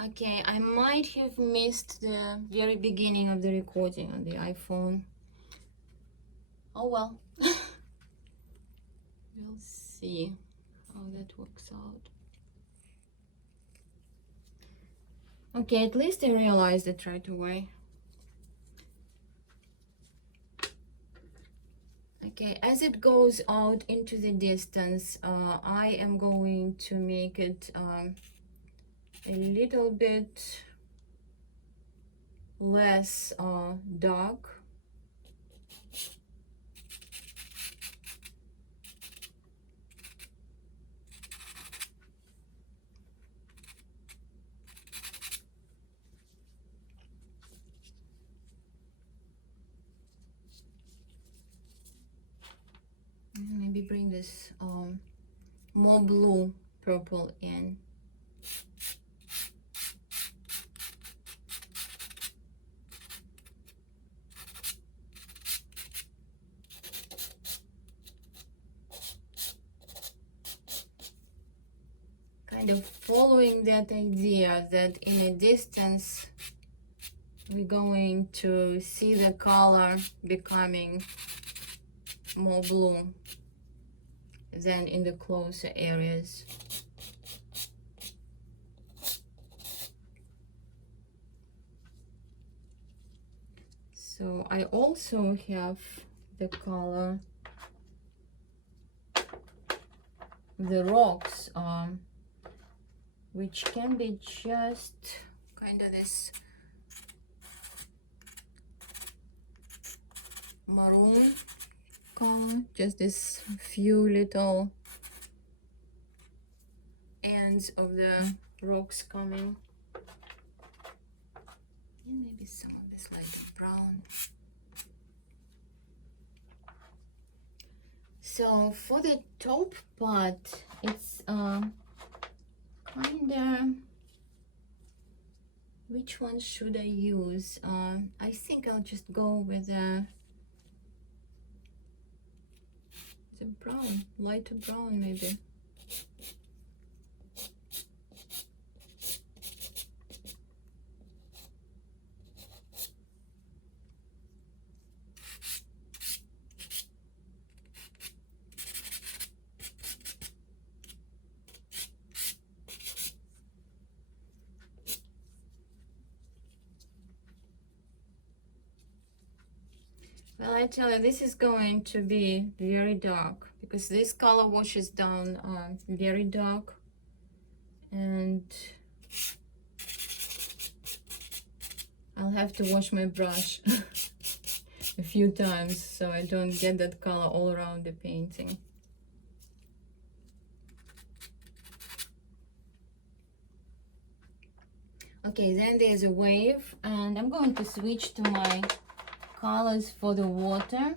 Okay, I might have missed the very beginning of the recording on the iPhone. Oh well. We'll see how that works out. Okay, at least I realized it right away. Okay, as it goes out into the distance, I am going to make it a little bit less dark. Maybe bring this more blue purple in. Kind of following that idea that in a distance we're going to see the color becoming more blue than in the closer areas. So I also have the color, the rocks, which can be just kind of this maroon color, just this few little ends of the rocks coming, and maybe some of this light brown. So for the top part, it's kinda, which one should I use? I think I'll just go with the brown, lighter brown maybe. Well, I tell you, this is going to be very dark because this color washes down very dark, and I'll have to wash my brush a few times so I don't get that color all around the painting. Okay, then there's a wave, and I'm going to switch to my colors for the water,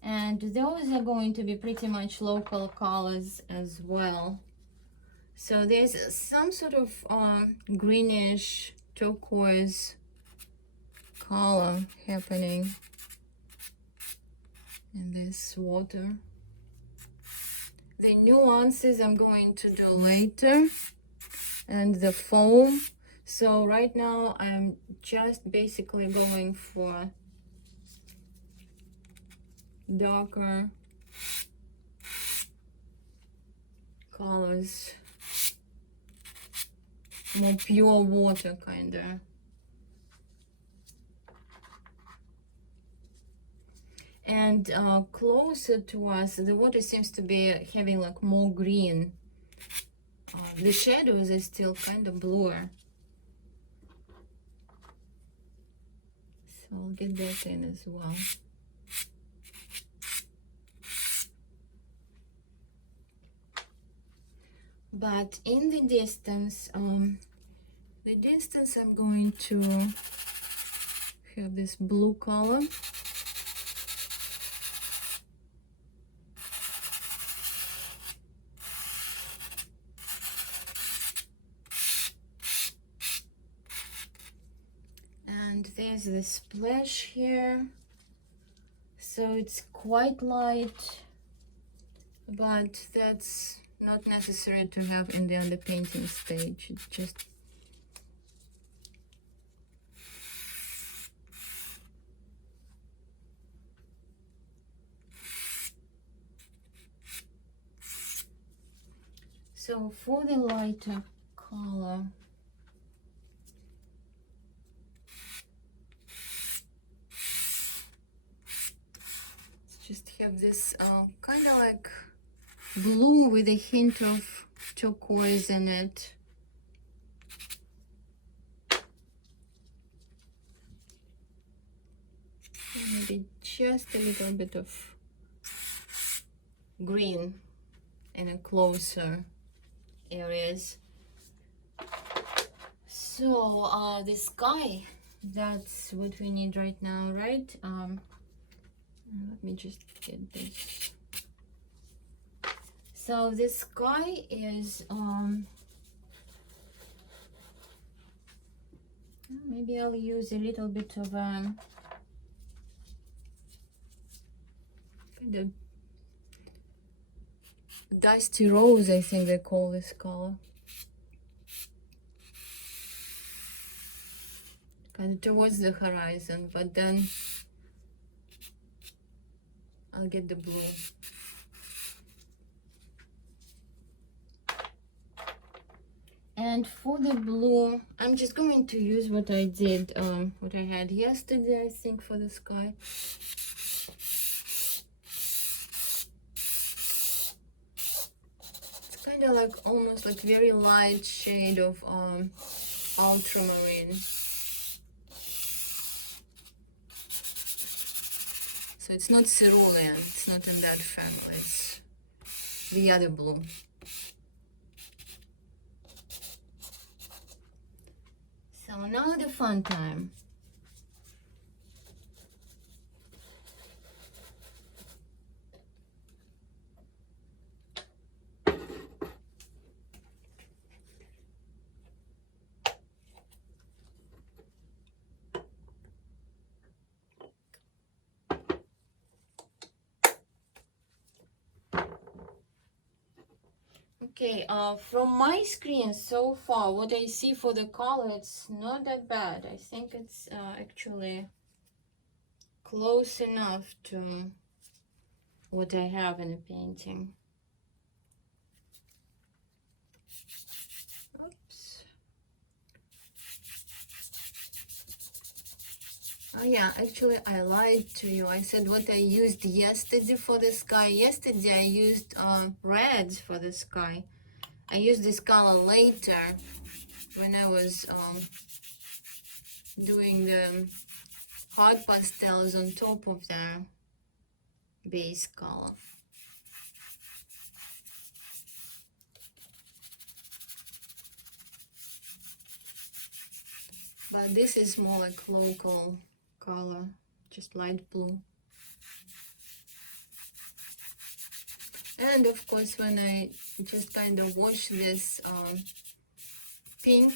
and those are going to be pretty much local colors as well. So there's some sort of greenish turquoise color happening in this water. The nuances I'm going to do later, and the foam. So right now I'm just basically going for darker colors, more pure water kinda. And closer to us, the water seems to be having like more green. The shadows are still kind of bluer. So I'll get that in as well. But in the distance, I'm going to have this blue color. And there's the splash here. So it's quite light, but that's not necessary to have in the underpainting stage. It just So for the lighter color, just have this kind of like blue with a hint of turquoise in it. Maybe just a little bit of green in a closer areas. So the sky, that's what we need right now, right? Let me just get this. So the sky is maybe I'll use a little bit of kind of dusty rose, I think they call this color. Kind of towards the horizon, but then I'll get the blue. And for the blue, I'm just going to use what I did, what I had yesterday, I think, for the sky. It's kind of like almost like very light shade of ultramarine. So it's not cerulean, it's not in that family, it's the other blue. So now the fun time. Okay, from my screen so far, what I see for the color, it's not that bad. I think it's actually close enough to what I have in the painting. Oops. Oh yeah, actually I lied to you. I said what I used yesterday for the sky. Yesterday I used red for the sky. I used this color later when I was doing the hard pastels on top of the base color. But this is more like local color, just light blue. And of course, when I just kind of wash this pink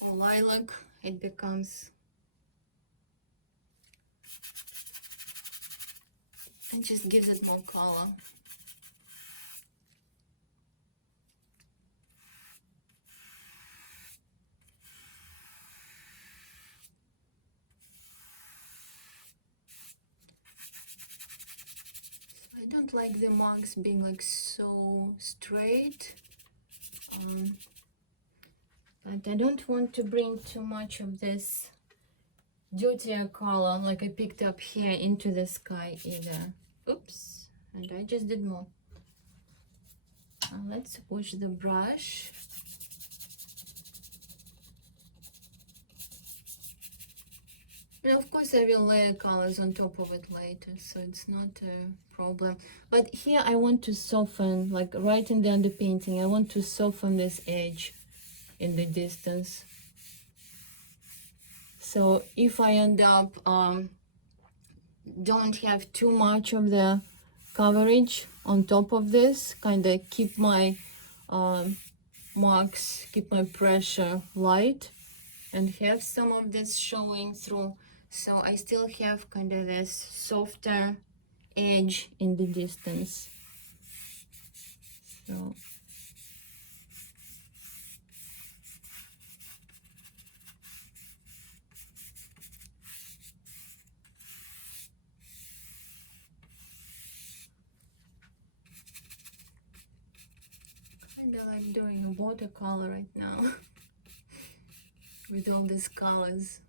or lilac, it becomes, it just gives it more color. I don't like the marks being like so straight, but I don't want to bring too much of this dirtier color like I picked up here into the sky either. Oops, and I just did more. Let's wash the brush. And of course I will layer colors on top of it later, so it's not a problem. But here I want to soften, like right in the underpainting, I want to soften this edge in the distance. So if I end up don't have too much of the coverage on top of this, kind of keep my marks, keep my pressure light, and have some of this showing through, so I still have kind of this softer edge in the distance. So And I like doing watercolor right now with all these colors.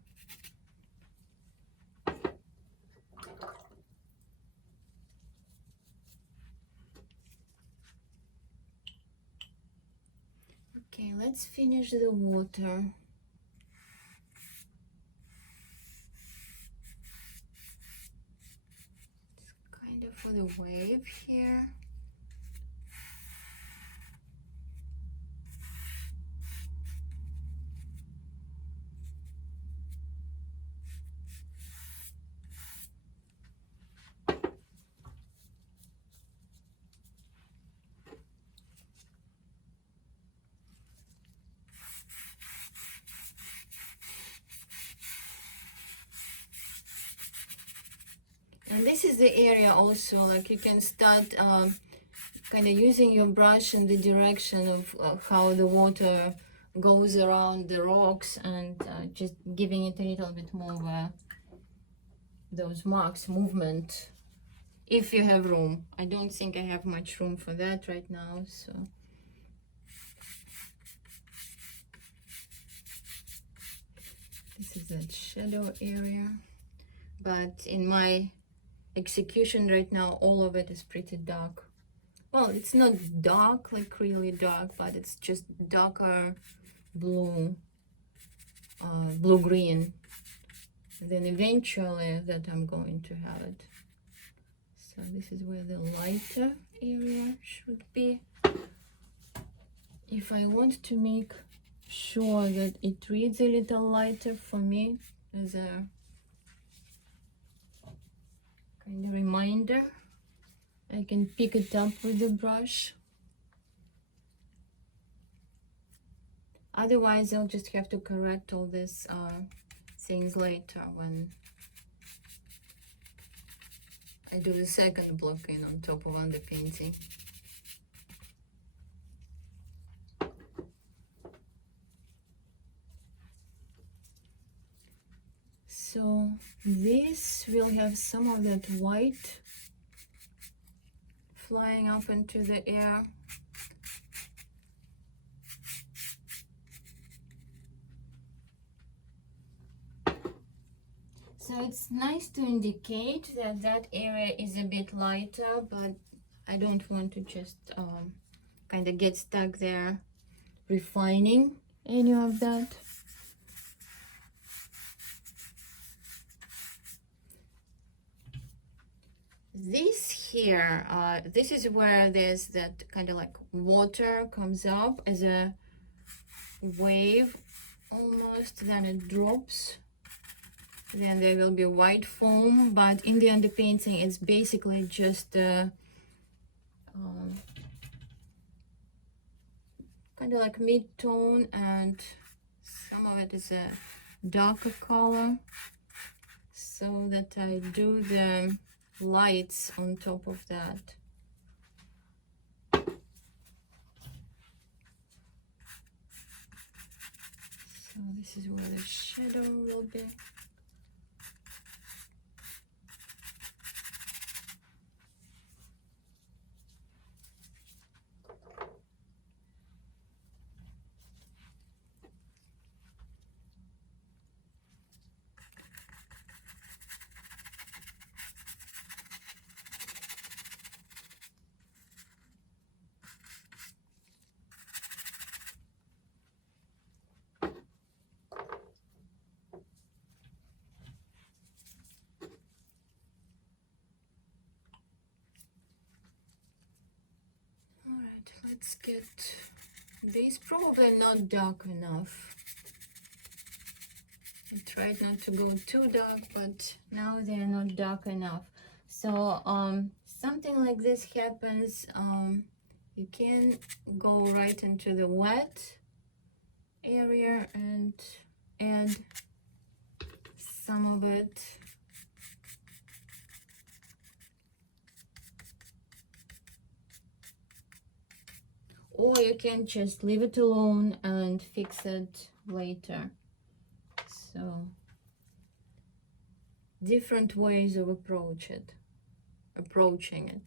Okay, let's finish the water. It's kind of for the wave here. And this is the area also, like you can start kind of using your brush in the direction of how the water goes around the rocks, and just giving it a little bit more those marks, movement, if you have room. I don't think I have much room for that right now, so. This is that shadow area, but in my execution right now, all of it is pretty dark. Well, it's not dark, like really dark, but it's just darker blue, blue-green. Then eventually that I'm going to have it. So this is where the lighter area should be. If I want to make sure that it reads a little lighter for me as a kind of reminder, I can pick it up with the brush. Otherwise, I'll just have to correct all these things later when I do the second blocking on top of underpainting. So this will have some of that white flying up into the air. So it's nice to indicate that that area is a bit lighter, but I don't want to just kind of get stuck there refining any of that. This here, this is where there's that kind of like water comes up as a wave almost, then it drops. Then there will be white foam, but in the underpainting, it's basically just kind of like mid-tone, and some of it is a darker color, so that I do the lights on top of that. So this is where the shadow will be. Let's get these, probably not dark enough. I tried not to go too dark, but now they're not dark enough. So something like this happens, you can go right into the wet area and add some of it. Or you can just leave it alone and fix it later. So different ways of approaching it.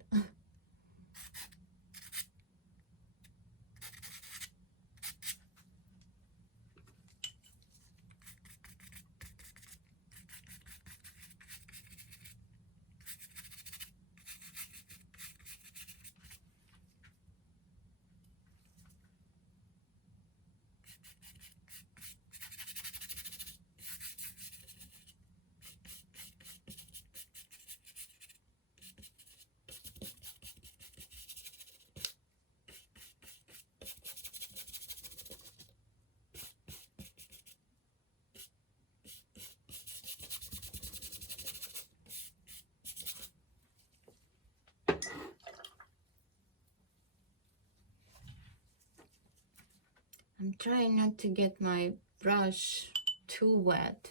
I'm trying not to get my brush too wet.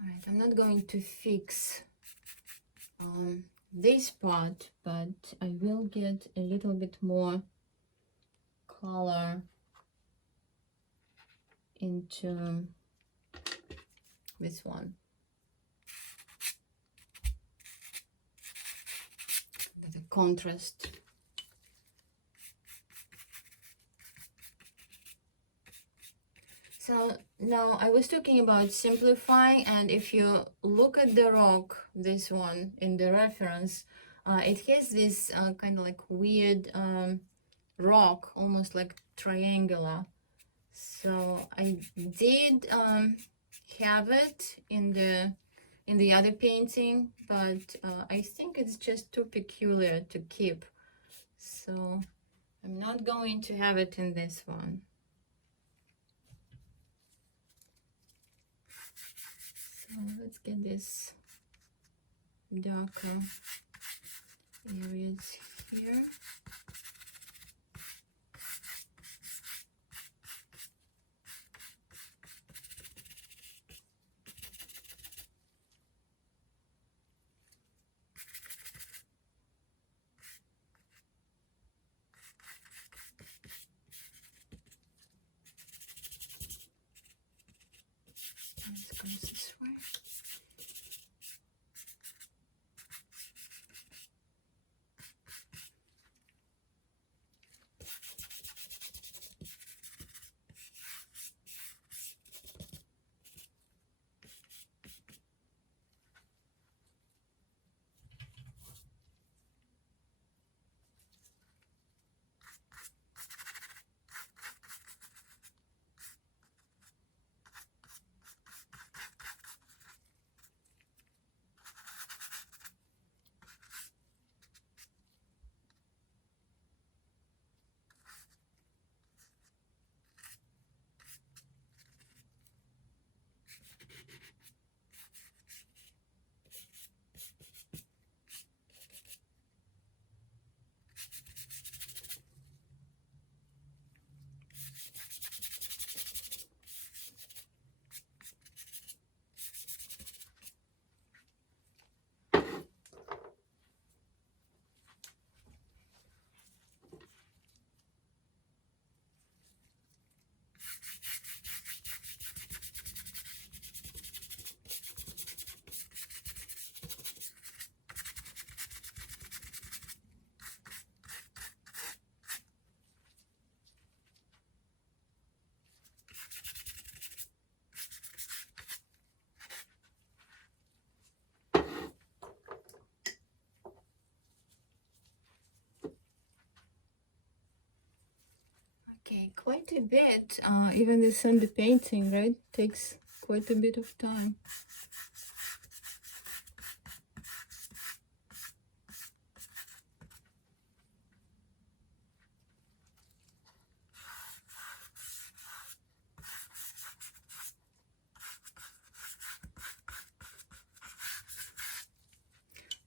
All right, I'm not going to fix this part, but I will get a little bit more color into this one. The contrast. So now I was talking about simplifying, and if you look at the rock, this one in the reference, it has this kind of like weird rock, almost like triangular. So I did have it in the other painting, but I think it's just too peculiar to keep. So I'm not going to have it in this one. So let's get this darker areas here. Let's go this way. Okay, quite a bit. Even this under painting, right? Takes quite a bit of time.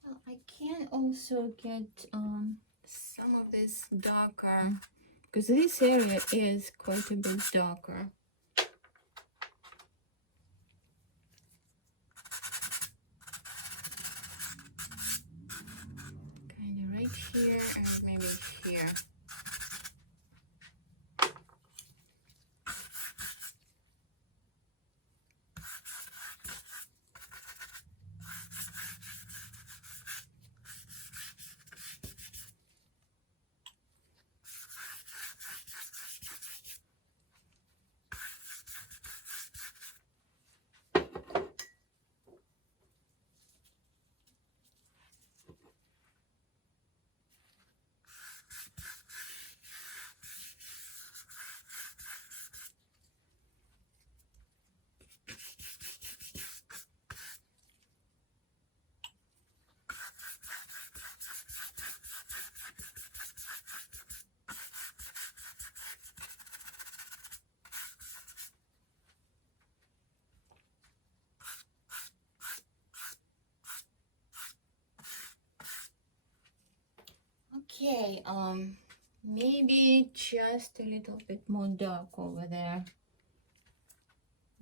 Well, I can also get some of this darker, because this area is quite a bit darker. Kind of right here and maybe here. Okay, maybe just a little bit more dark over there.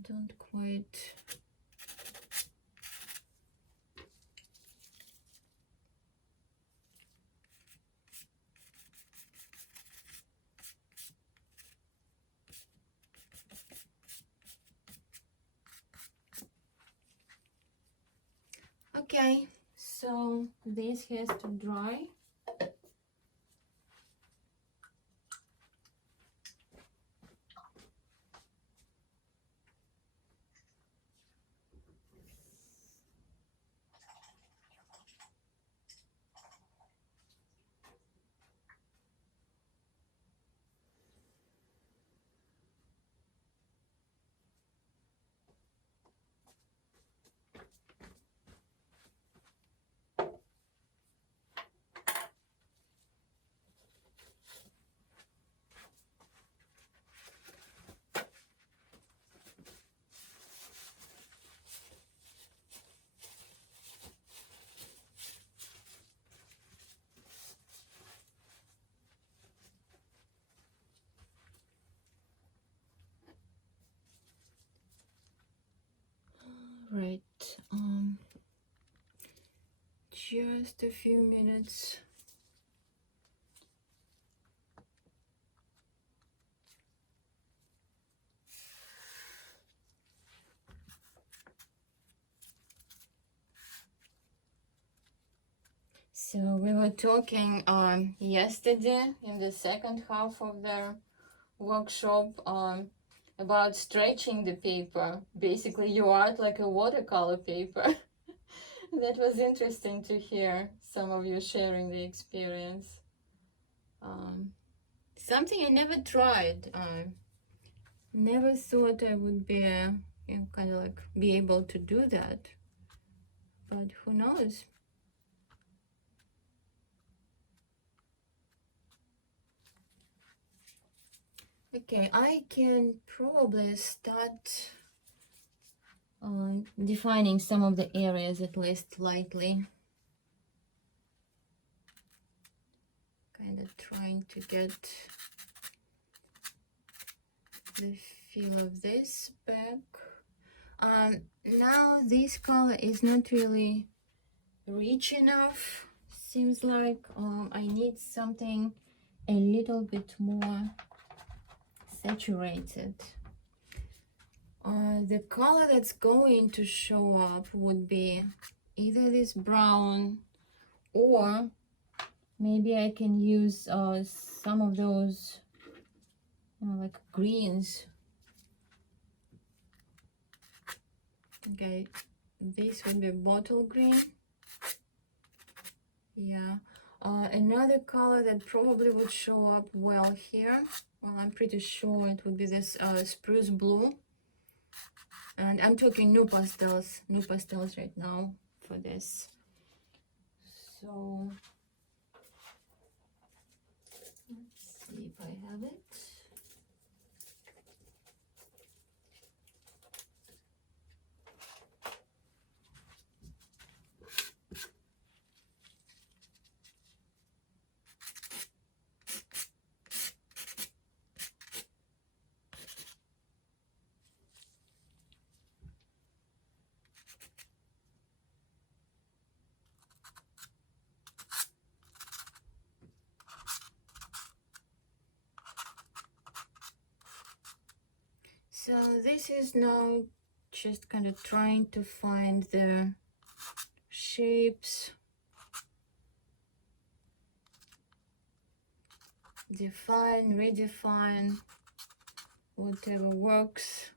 Don't quite. Okay, so this has to dry. Right, just a few minutes. So we were talking yesterday in the second half of the workshop about stretching the paper. Basically, you art like a watercolor paper. That was interesting to hear some of you sharing the experience. Something I never tried. Never thought I would be, kind of like be able to do that. But who knows? Okay, I can probably start defining some of the areas at least lightly. Kind of trying to get the feel of this back. Now this color is not really rich enough. Seems like I need something a little bit more saturated. The color that's going to show up would be either this brown, or maybe I can use some of those like greens. Okay, this would be bottle green. Yeah, another color that probably would show up well here, well, I'm pretty sure it would be this spruce blue. And I'm talking no pastels right now for this. So let's see if I have it. So this is now just kind of trying to find the shapes, define, redefine, whatever works.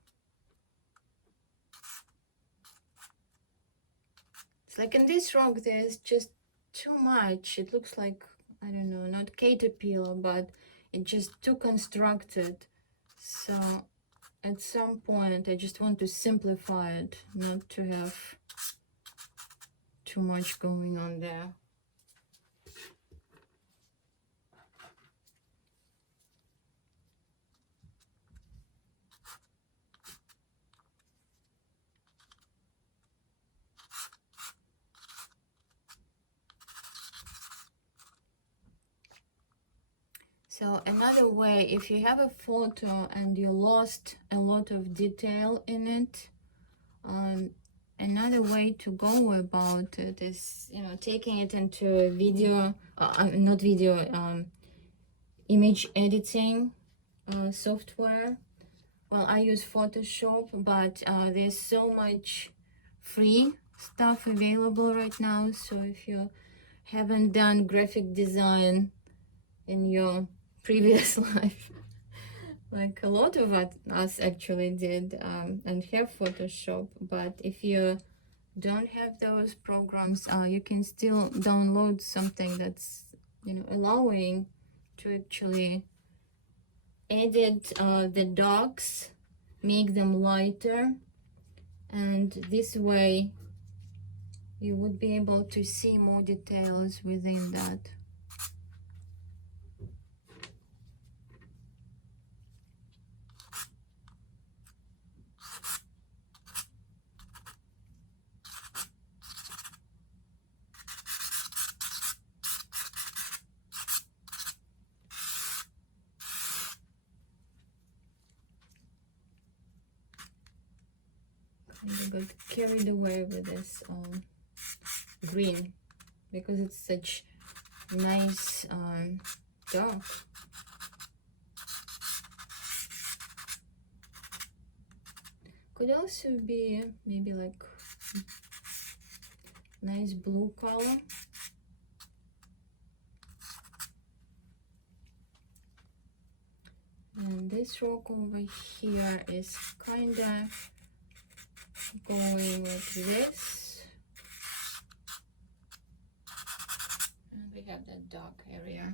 It's like in this rock there's just too much. It looks like, I don't know, not caterpillar, but it's just too constructed. So at some point I just want to simplify it, not to have too much going on there. So another way, if you have a photo and you lost a lot of detail in it, another way to go about it is, you know, taking it into video, not video, image editing software. Well, I use Photoshop, but there's so much free stuff available right now. So if you haven't done graphic design in your previous life, like a lot of us actually did, and have Photoshop, but if you don't have those programs, you can still download something that's, you know, allowing to actually edit the dogs, make them lighter, and this way you would be able to see more details within that. I got carried away with this green because it's such nice dog. Could also be maybe like nice blue color. And this rock over here is kind of going like this. And we have that dark area.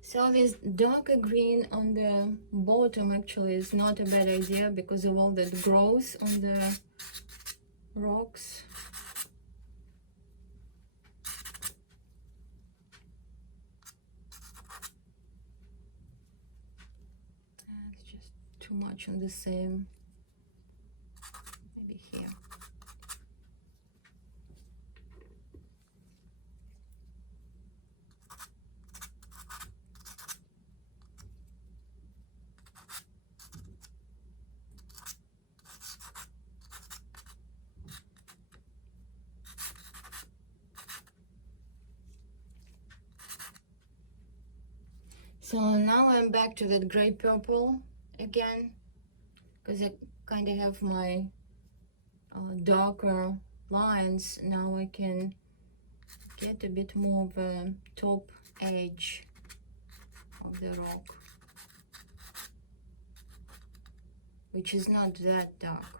So this darker green on the bottom actually is not a bad idea because of all that growth on the rocks. It's just too much on the same, maybe here. So now I'm back to that gray purple again, because I kind of have my darker lines. Now I can get a bit more of a top edge of the rock, which is not that dark.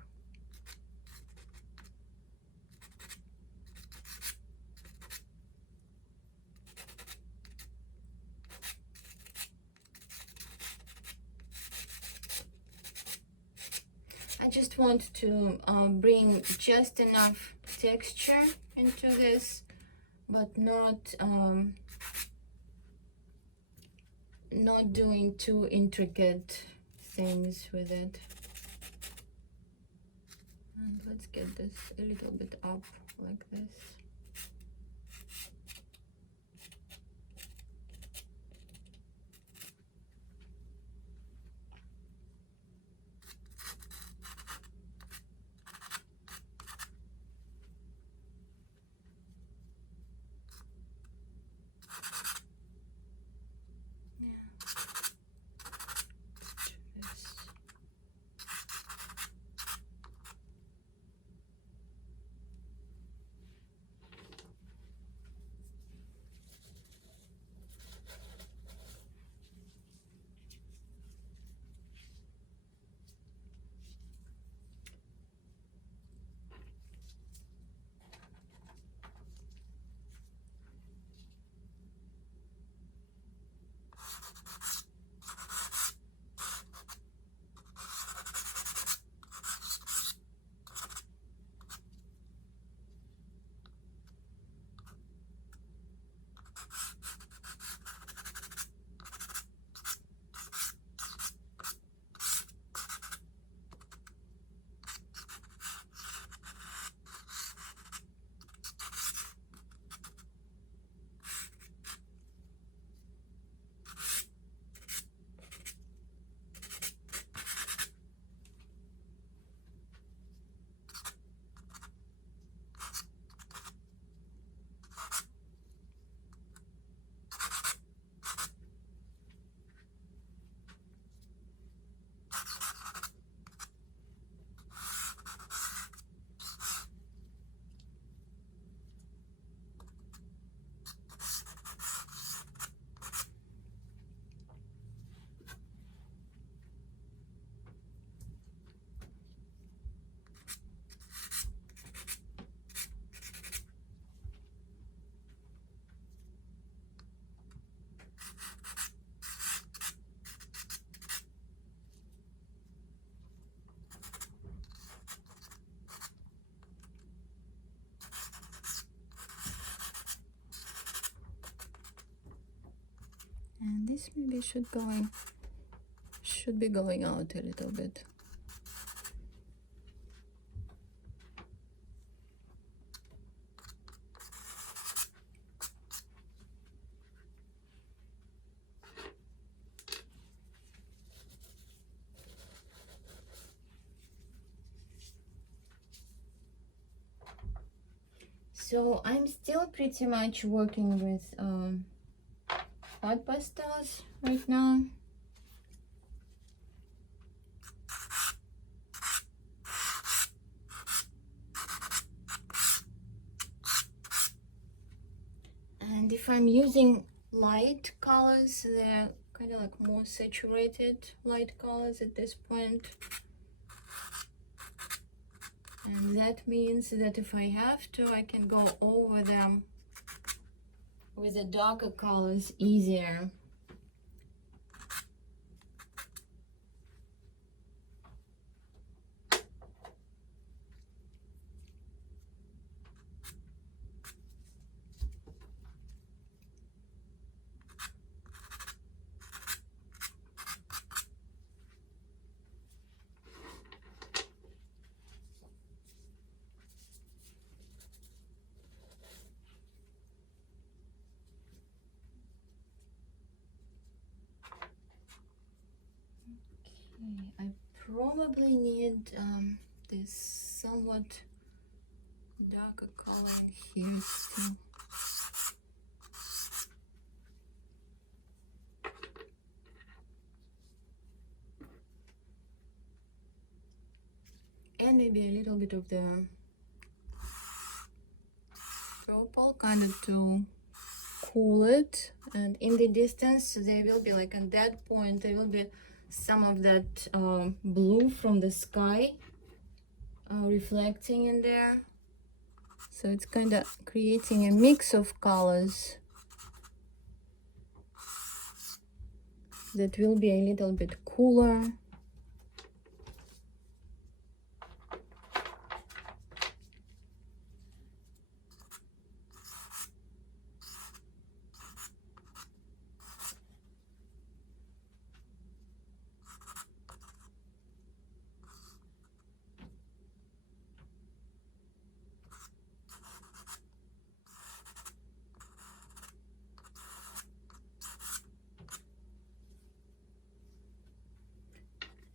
I just want to bring just enough texture into this, but not doing too intricate things with it. And let's get this a little bit up like this. This maybe should be going out a little bit. So I'm still pretty much working with hot pastels right now. And if I'm using light colors, they're kind of like more saturated light colors at this point. And that means that if I have to, I can go over them with the darker colors easier. I probably need this somewhat darker color in here too. And maybe a little bit of the purple, kind of to cool it. And in the distance there will be, like at that point, there will be some of that blue from the sky reflecting in there. So it's kind of creating a mix of colors that will be a little bit cooler.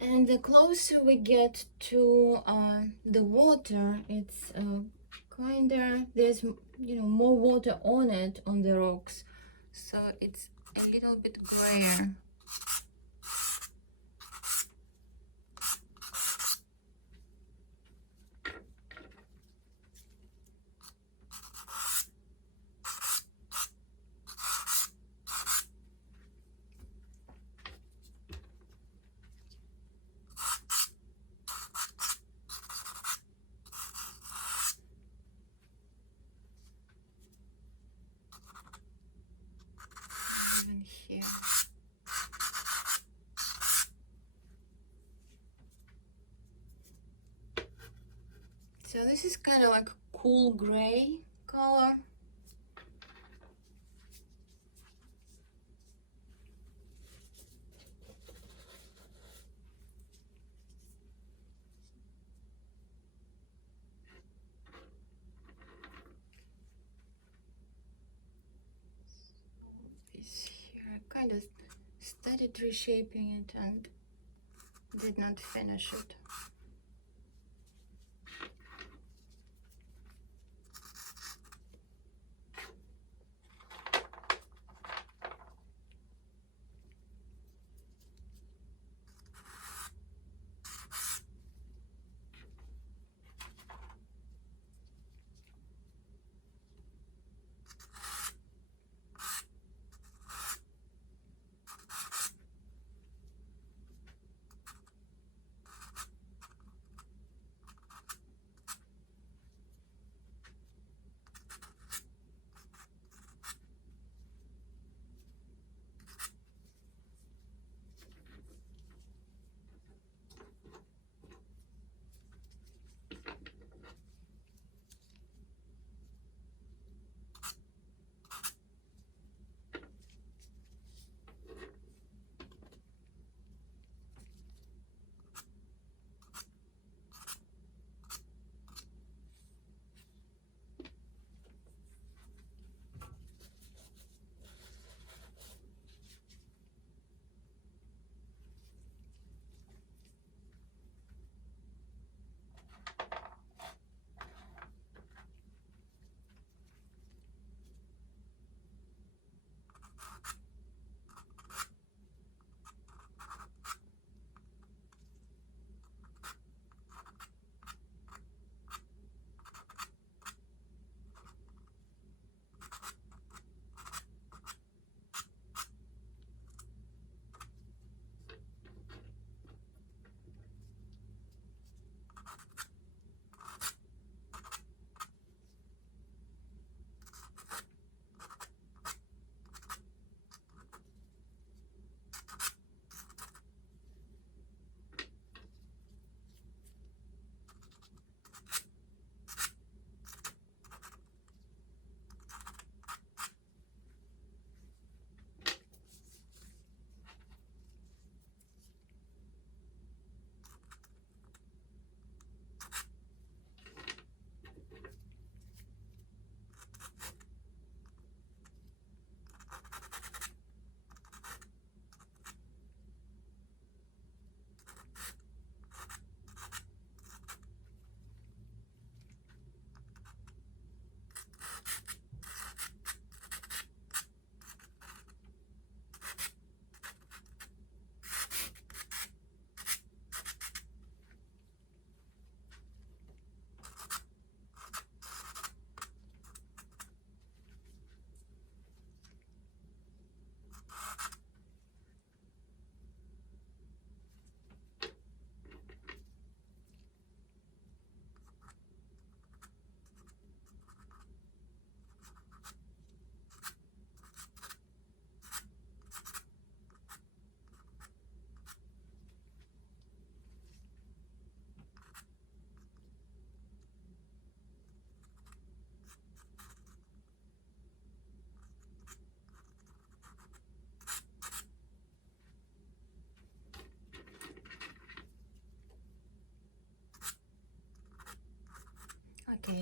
And the closer we get to the water, it's kinda, there's more water on it, on the rocks, so it's a little bit grayer. Even here. So this is kind of like cool gray color. This here, I kind of started reshaping it and did not finish it.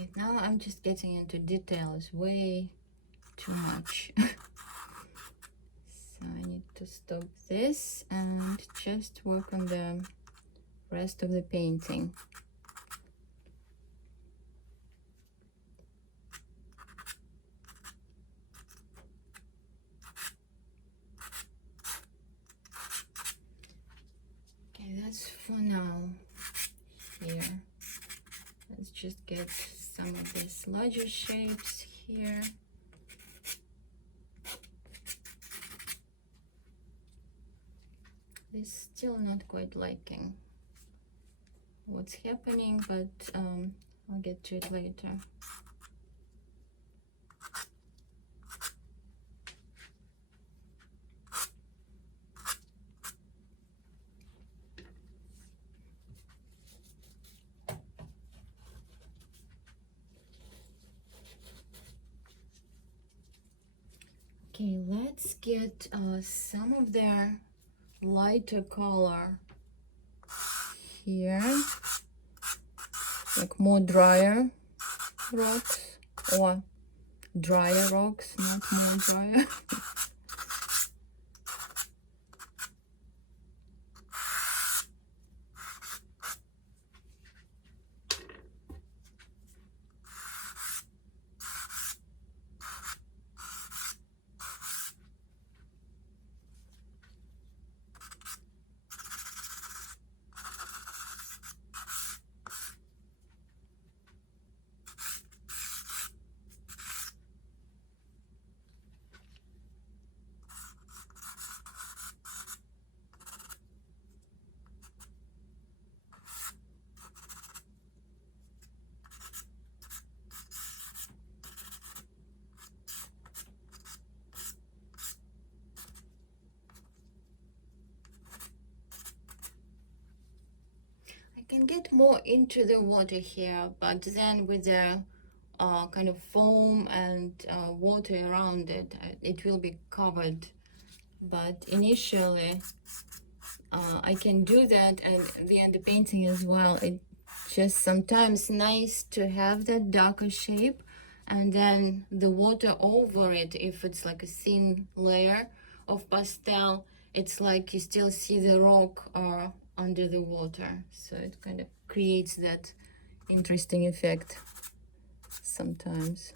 Okay, now I'm just getting into details way too much. So I need to stop this and just work on the rest of the painting. Okay, that's for now. Here, let's just get some of these larger shapes here. This still not quite liking what's happening, but I'll get to it later. Okay, let's get some of their lighter color here, like more drier rocks, or drier rocks, not more drier. I can get more into the water here, but then with the kind of foam and water around it, it will be covered. But initially, I can do that, and the painting as well. It's just sometimes nice to have that darker shape, and then the water over it, if it's like a thin layer of pastel, it's like you still see the rock under the water, so it kind of creates that interesting effect sometimes.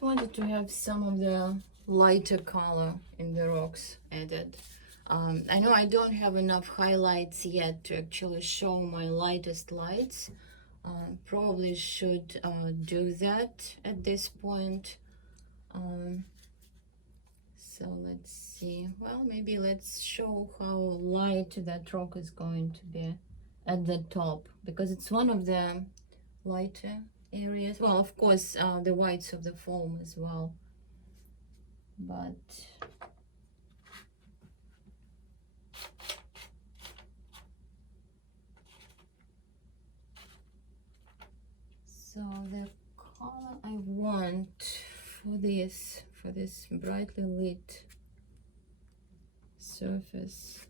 Wanted to have some of the lighter color in the rocks added. I know I don't have enough highlights yet to actually show my lightest lights. Probably should do that at this point. So let's see. Well, maybe let's show how light that rock is going to be at the top, because it's one of the lighter areas. Well, of course, the whites of the foam as well, but so the color I want for this brightly lit surface,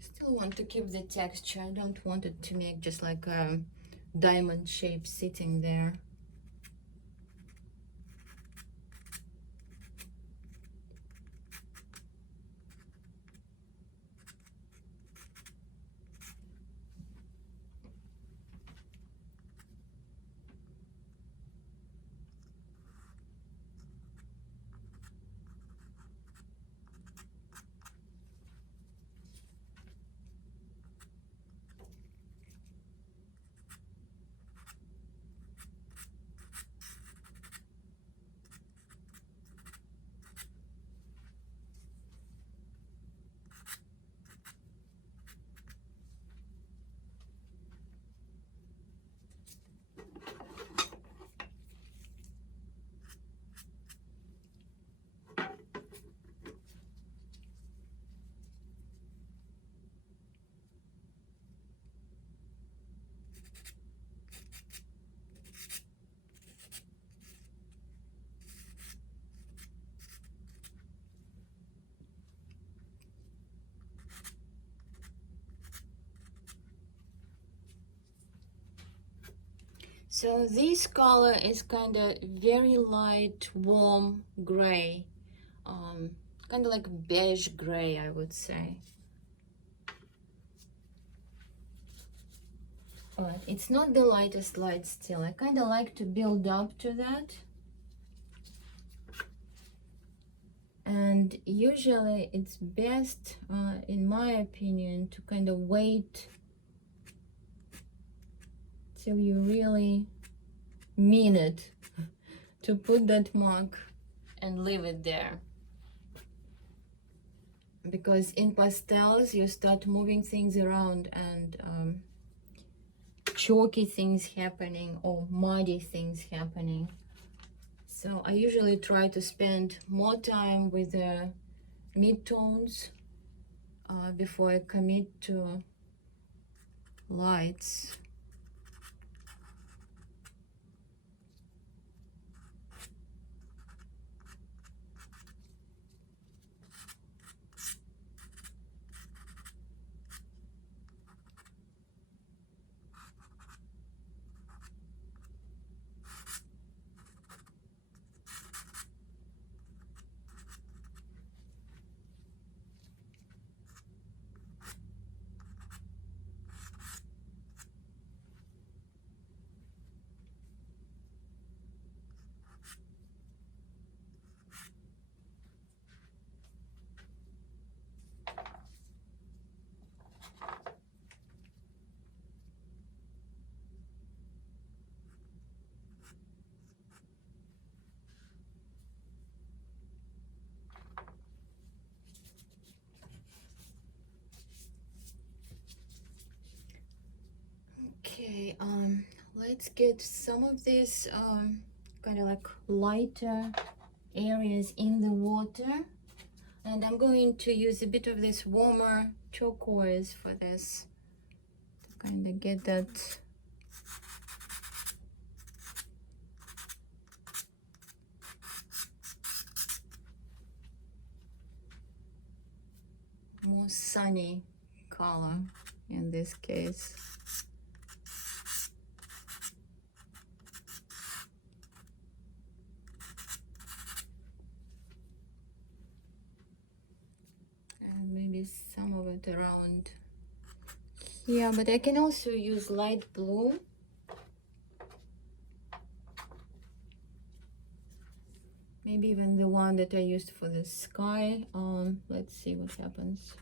still want to keep the texture. I don't want it to make just like a diamond shape sitting there. So this color is kind of very light, warm gray, kind of like beige gray, I would say. But it's not the lightest light still. I kind of like to build up to that. And usually it's best, in my opinion, to kind of wait till you really mean it to put that mark and leave it there. Because in pastels you start moving things around and chalky things happening or muddy things happening. So I usually try to spend more time with the mid-tones before I commit to lights. Okay, let's get some of these kind of like lighter areas in the water, and I'm going to use a bit of this warmer turquoise for this to kind of get that more sunny color in this case. And maybe some of it around here, but I can also use light blue. Maybe even the one that I used for the sky. Let's see what happens.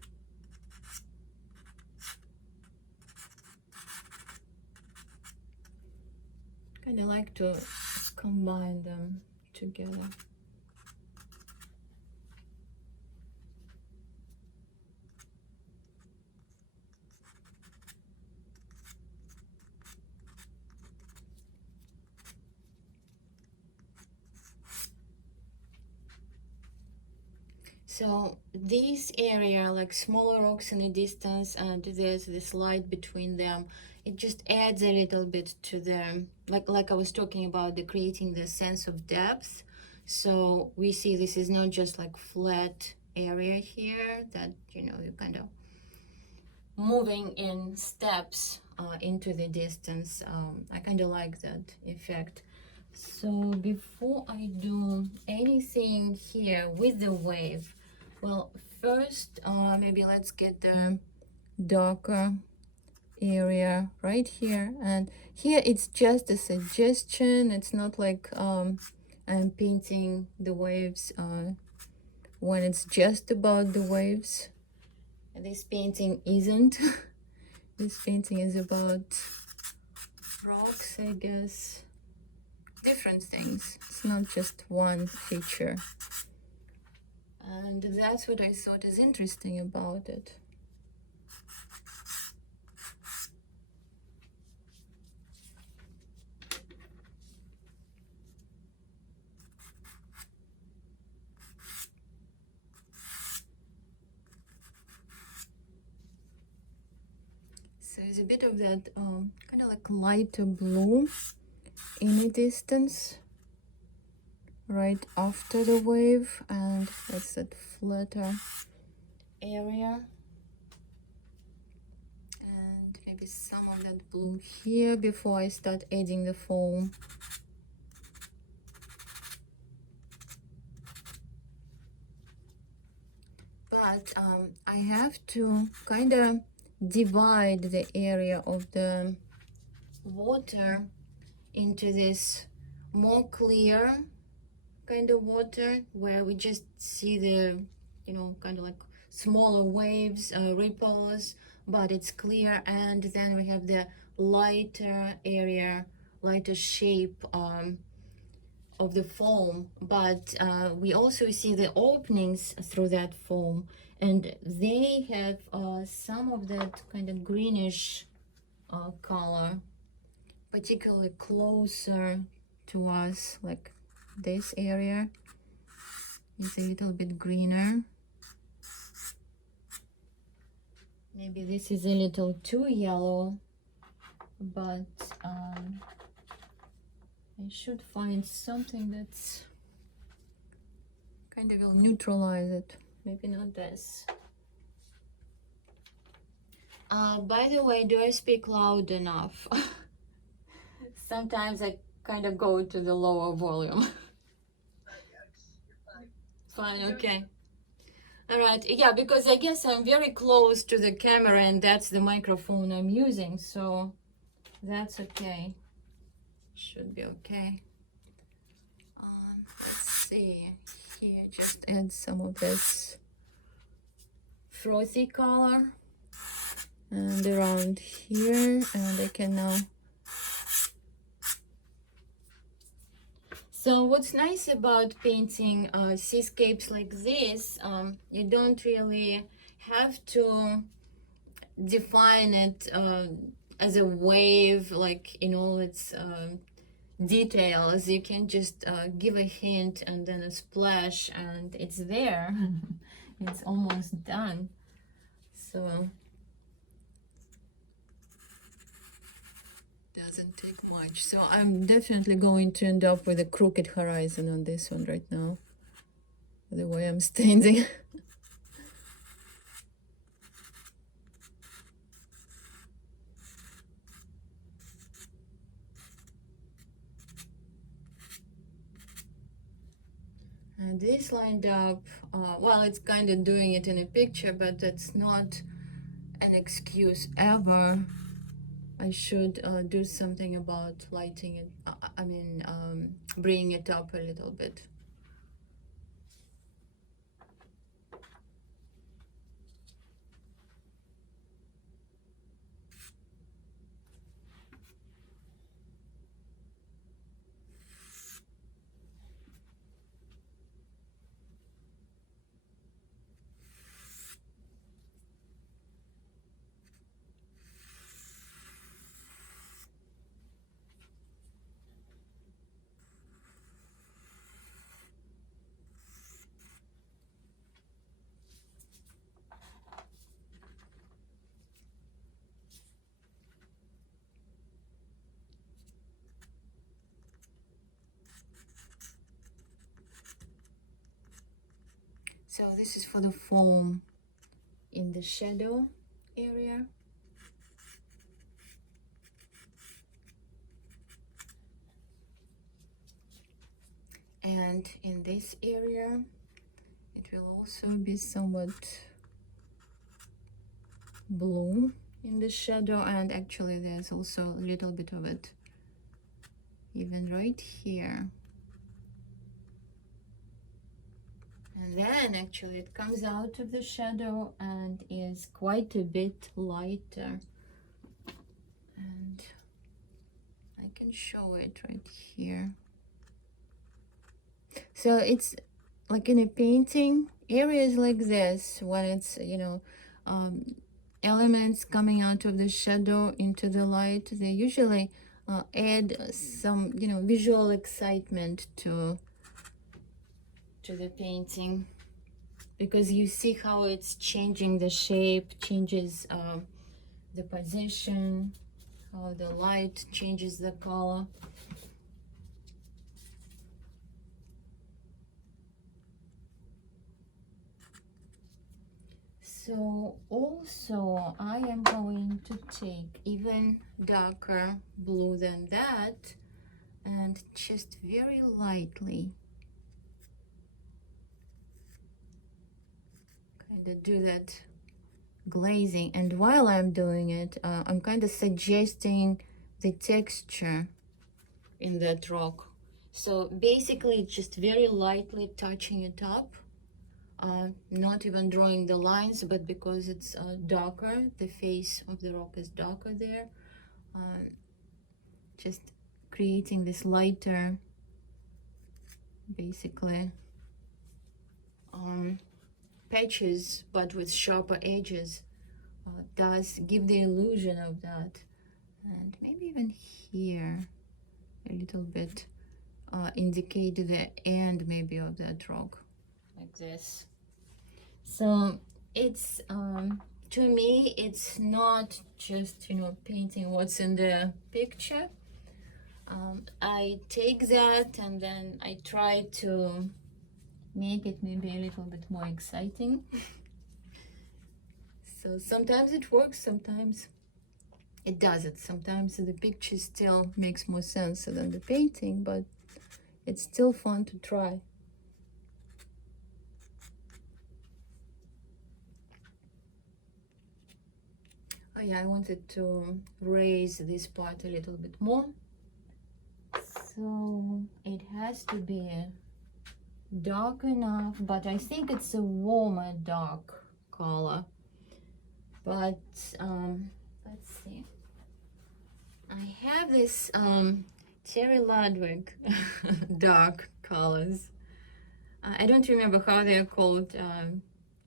Kind of like to combine them together. So this area, like smaller rocks in the distance, and there's this light between them, it just adds a little bit to the, like I was talking about, the creating the sense of depth. So we see this is not just like flat area here that, you know, you kind of moving in steps into the distance. I kind of like that effect. So before I do anything here with the wave, well, first maybe let's get the darker area right here, and here it's just a suggestion. It's not like I'm painting the waves when it's just about the waves. This painting isn't. This painting is about rocks, I guess, different things. It's not just one feature. And that's what I thought is interesting about it. So there's a bit of that kind of like lighter blue in the distance right after the wave, and that's that flatter area. And maybe some of that blue here before I start adding the foam. But I have to kind of divide the area of the water into this more clear kind of water where we just see the, you know, kind of like smaller waves, ripples, but it's clear. And then we have the lighter area, lighter shape of the foam, but we also see the openings through that foam, and they have some of that kind of greenish color, particularly closer to us, like this area is a little bit greener. Maybe this is a little too yellow, but I should find something that's kind of will neutralize it. Maybe not this. By the way, do I speak loud enough? Sometimes I kind of go to the lower volume. Fine, okay. All right, yeah, because I guess I'm very close to the camera and that's the microphone I'm using, so that's okay. Should be okay. Let's see here, just add some of this frothy color and around here, and I can now. So what's nice about painting seascapes like this, you don't really have to define it as a wave, like in all its details. You can just give a hint and then a splash and it's there. It's almost done. So doesn't take much. So I'm definitely going to end up with a crooked horizon on this one right now, the way I'm standing. And this lined up, well, it's kind of doing it in a picture, but that's not an excuse ever. I should do something about lighting it, bringing it up a little bit. So this is for the foam in the shadow area. And in this area, it will also be somewhat blue in the shadow, and actually there's also a little bit of it even right here. And then actually it comes out of the shadow and is quite a bit lighter. And I can show it right here. So it's like in a painting, areas like this, when it's, you know, elements coming out of the shadow into the light, they usually add some, you know, visual excitement to the painting, because you see how it's changing the shape, changes the position, how the light changes the color. So also I am going to take even darker blue than that and just very lightly kind of do that glazing. And while I'm doing it, I'm kind of suggesting the texture in that rock. So basically just very lightly touching it up, not even drawing the lines, but because it's darker, the face of the rock is darker there, just creating this lighter, basically, patches, but with sharper edges, does give the illusion of that. And maybe even here a little bit, indicate the end maybe of that rock, like this. So it's to me it's not just, you know, painting what's in the picture. I take that and then I try to make it maybe a little bit more exciting. So sometimes it works, sometimes it doesn't. Sometimes the picture still makes more sense than the painting, but it's still fun to try. Oh yeah, I wanted to raise this part a little bit more. So it has to be dark enough, but I think it's a warmer dark color. But let's see. I have this Terry Ludwig dark colors. I don't remember how they're called,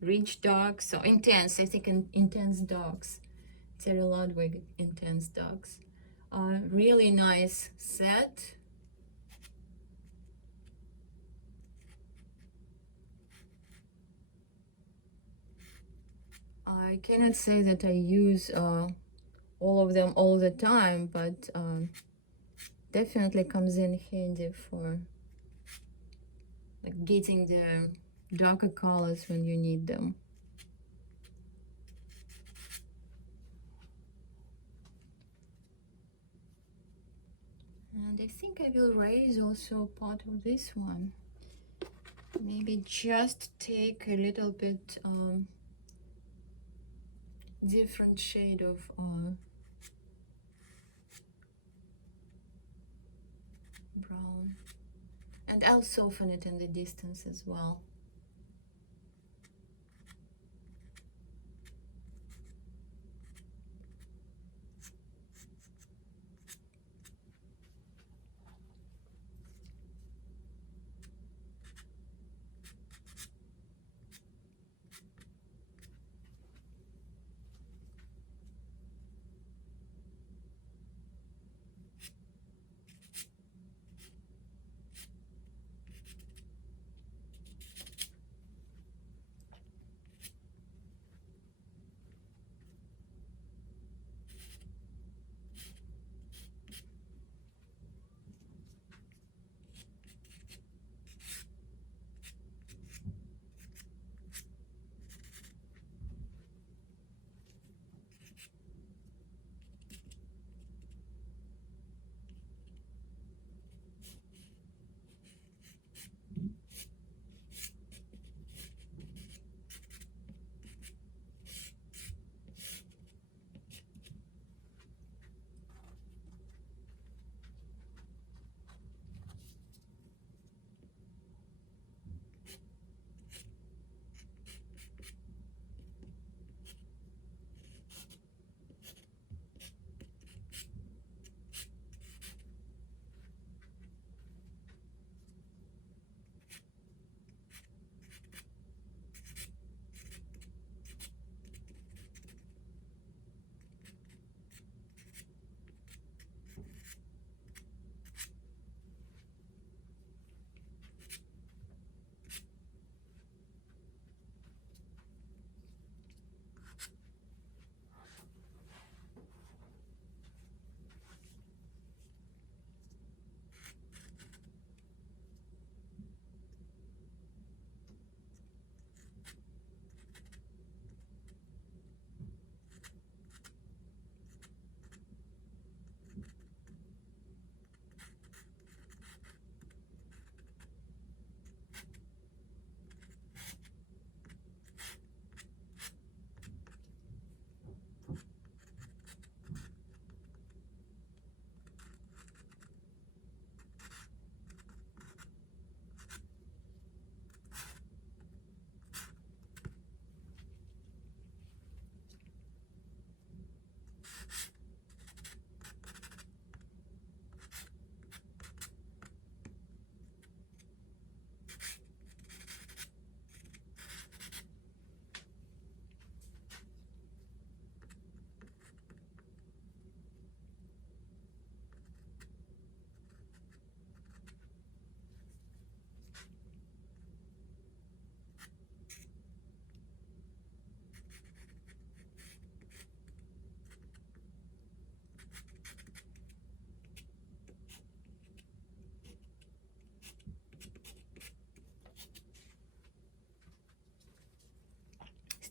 rich darks or intense, I think intense darks. Terry Ludwig intense darks. Really nice set. I cannot say that I use all of them all the time, but definitely comes in handy for like getting the darker colors when you need them. And I think I will raise also part of this one. Maybe just take a little bit different shade of brown, and I'll soften it in the distance as well.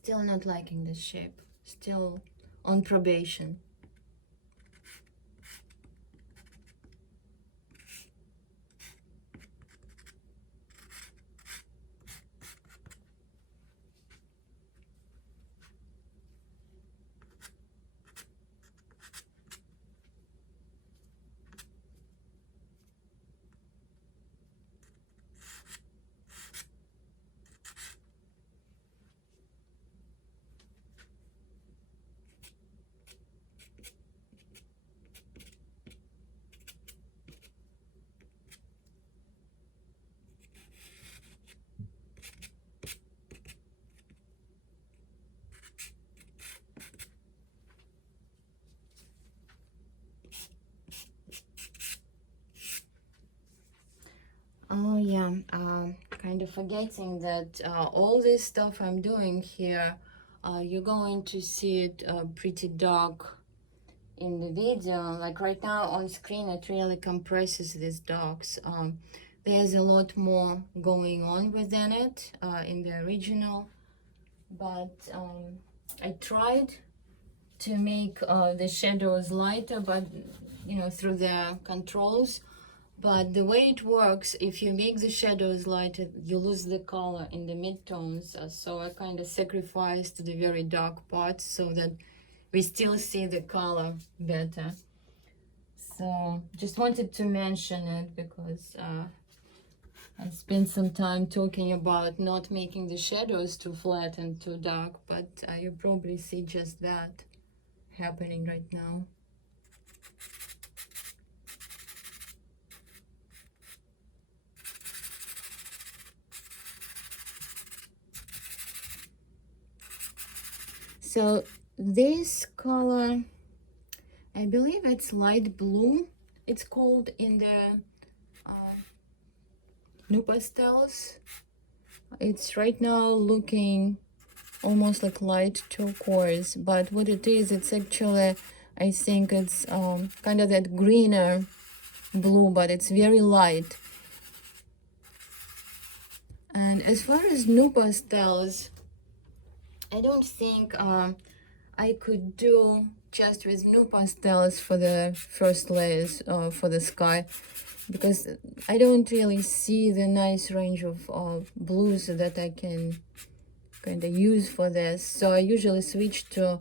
Still not liking the shape. Still on probation. Oh yeah, kind of forgetting that all this stuff I'm doing here, you're going to see it pretty dark in the video. Like right now on screen, it really compresses these darks. There's a lot more going on within it in the original, but I tried to make the shadows lighter, but you know, through the controls. But the way it works, if you make the shadows lighter, you lose the color in the midtones. So I kind of sacrificed the very dark parts so that we still see the color better. So just wanted to mention it because I spent some time talking about not making the shadows too flat and too dark, but you probably see just that happening right now. So this color, I believe it's light blue. It's called in the new pastels. It's right now looking almost like light turquoise, but what it is, it's actually, I think it's kind of that greener blue, but it's very light. And as far as new pastels, I don't think I could do just with new pastels for the first layers for the sky, because I don't really see the nice range of blues that I can kind of use for this. So I usually switch to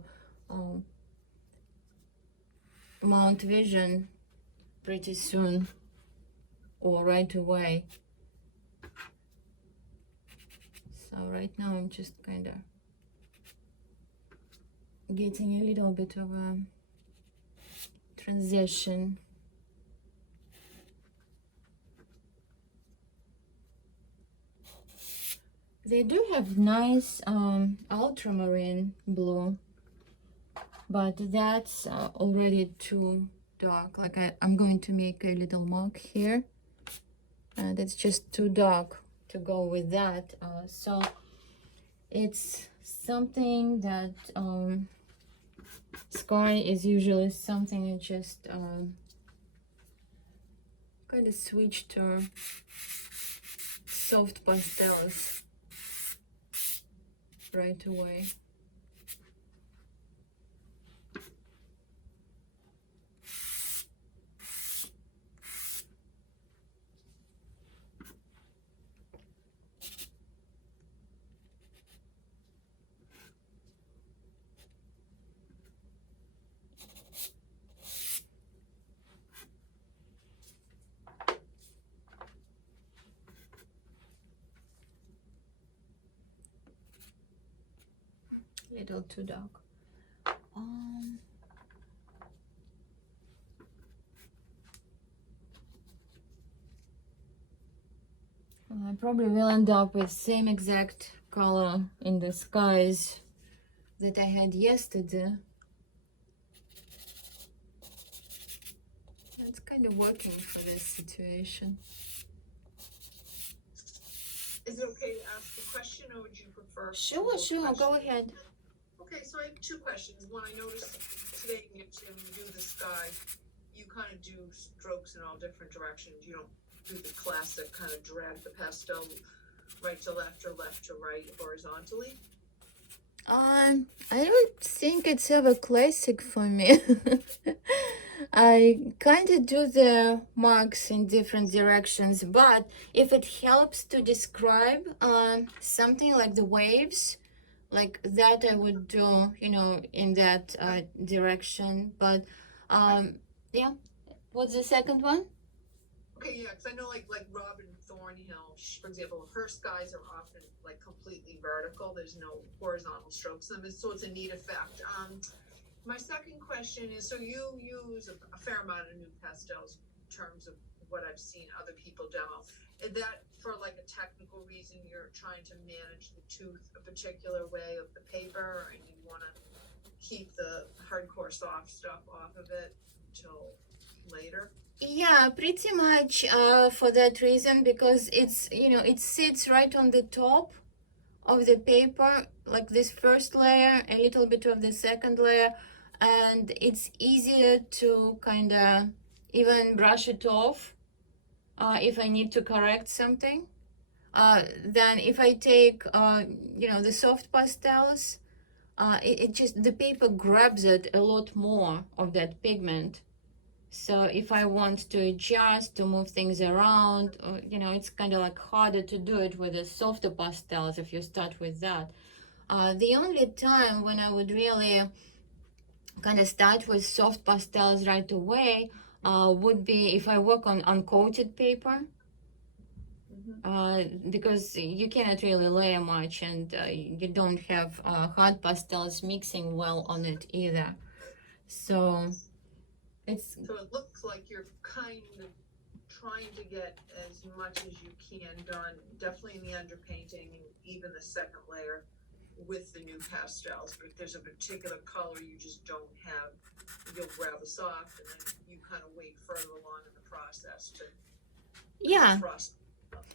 Mount Vision pretty soon or right away. So right now I'm just kind of getting a little bit of a transition. They do have nice ultramarine blue, but that's already too dark. Like I'm going to make a little mark here, and it's just too dark to go with that. So it's something that sky is usually something I just kind of switch to soft pastels right away. Little too dark. I probably will end up with same exact color in the skies that I had yesterday. It's kind of working for this situation. Is it okay to ask a question, or would you prefer? Sure, go ahead. Okay, so I have two questions. One, I noticed today when you do the sky, you kind of do strokes in all different directions. You don't do the classic kind of drag the pastel right to left or left to right horizontally. I don't think it's ever classic for me. I kind of do the marks in different directions, but if it helps to describe something like the waves, like that I would do, you know, in that direction. But yeah, what's the second one? Okay, yeah, because I know like Robin Thornhill, for example, her skies are often like completely vertical. There's no horizontal strokes in them, so it's a neat effect. My second question is, so you use a fair amount of new pastels in terms of what I've seen other people demo. Is that for like a technical reason you're trying to manage the tooth a particular way of the paper and you want to keep the hardcore soft stuff off of it until later? Yeah, pretty much for that reason, because it's, you know, it sits right on the top of the paper, like this first layer, a little bit of the second layer, and it's easier to kind of even brush it off if I need to correct something. Then if I take, you know, the soft pastels, it just, the paper grabs it a lot more of that pigment. So if I want to adjust, to move things around, or, you know, it's kind of like harder to do it with the softer pastels if you start with that. The only time when I would really kind of start with soft pastels right away would be if I work on uncoated paper. Because you cannot really layer much, and you don't have hard pastels mixing well on it either. So it's, So it looks like you're kind of trying to get as much as you can done, definitely in the underpainting and even the second layer with the new pastels. But if there's a particular color you just don't have, you'll grab a soft and then you kind of wait further along in the process to yeah. trust.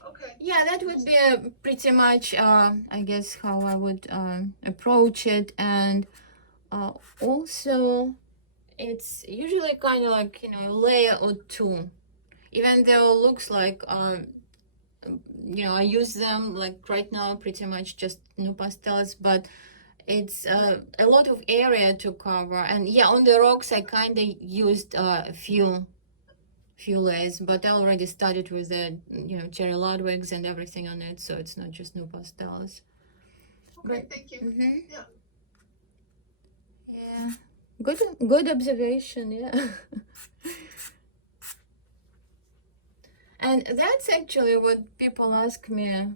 Okay. Yeah, that would be pretty much, I guess, how I would approach it. And also, it's usually kind of like, you know, a layer or two. Even though it looks like, you know, I use them like right now, pretty much just new pastels, but it's a lot of area to cover. And yeah, on the rocks, I kind of used a few layers, but I already started with the, you know, cherry Ludwigs and everything on it, so it's not just new pastels. Okay, But thank you. yeah, Yeah. good observation. Yeah. And that's actually what people ask me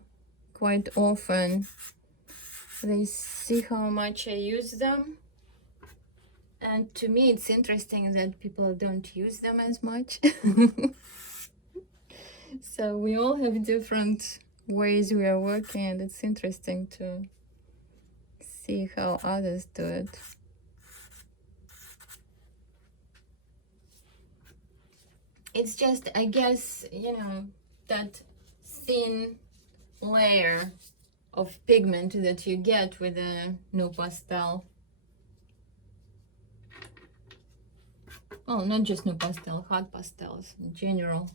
quite often. They see how much I use them, and to me it's interesting that people don't use them as much. So we all have different ways we are working, and it's interesting to see how others do it. It's just, I guess, you know, that thin layer of pigment that you get with a new pastel. Well, not just new pastel, hard pastels in general.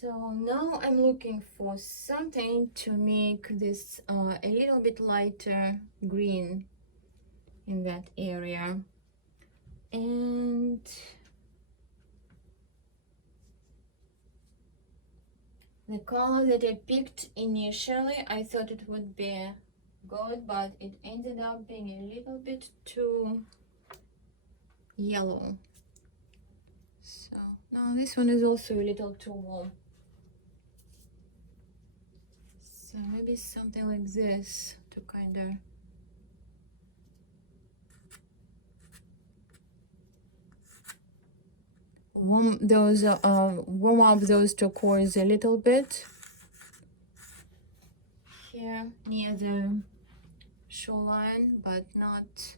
So now I'm looking for something to make this a little bit lighter green in that area. And the color that I picked initially, I thought it would be good, but it ended up being a little bit too yellow. So now this one is also a little too warm. So maybe something like this to kind of warm up those turquoise a little bit here near the shoreline, but not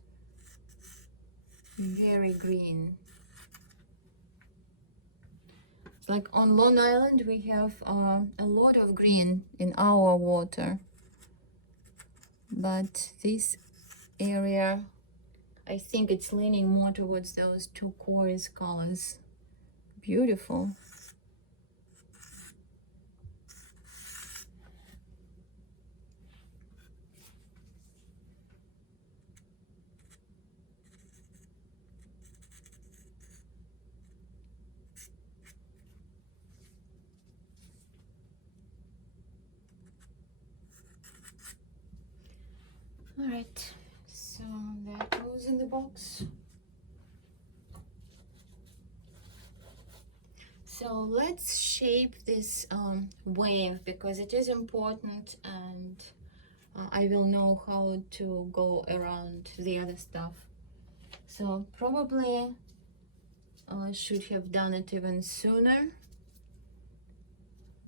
very green. It's like on Long Island we have a lot of green in our water, but this area, I think it's leaning more towards those turquoise colors. Beautiful. All right, so that goes in the box. So let's shape this wave, because it is important, and I will know how to go around the other stuff. So probably should have done it even sooner,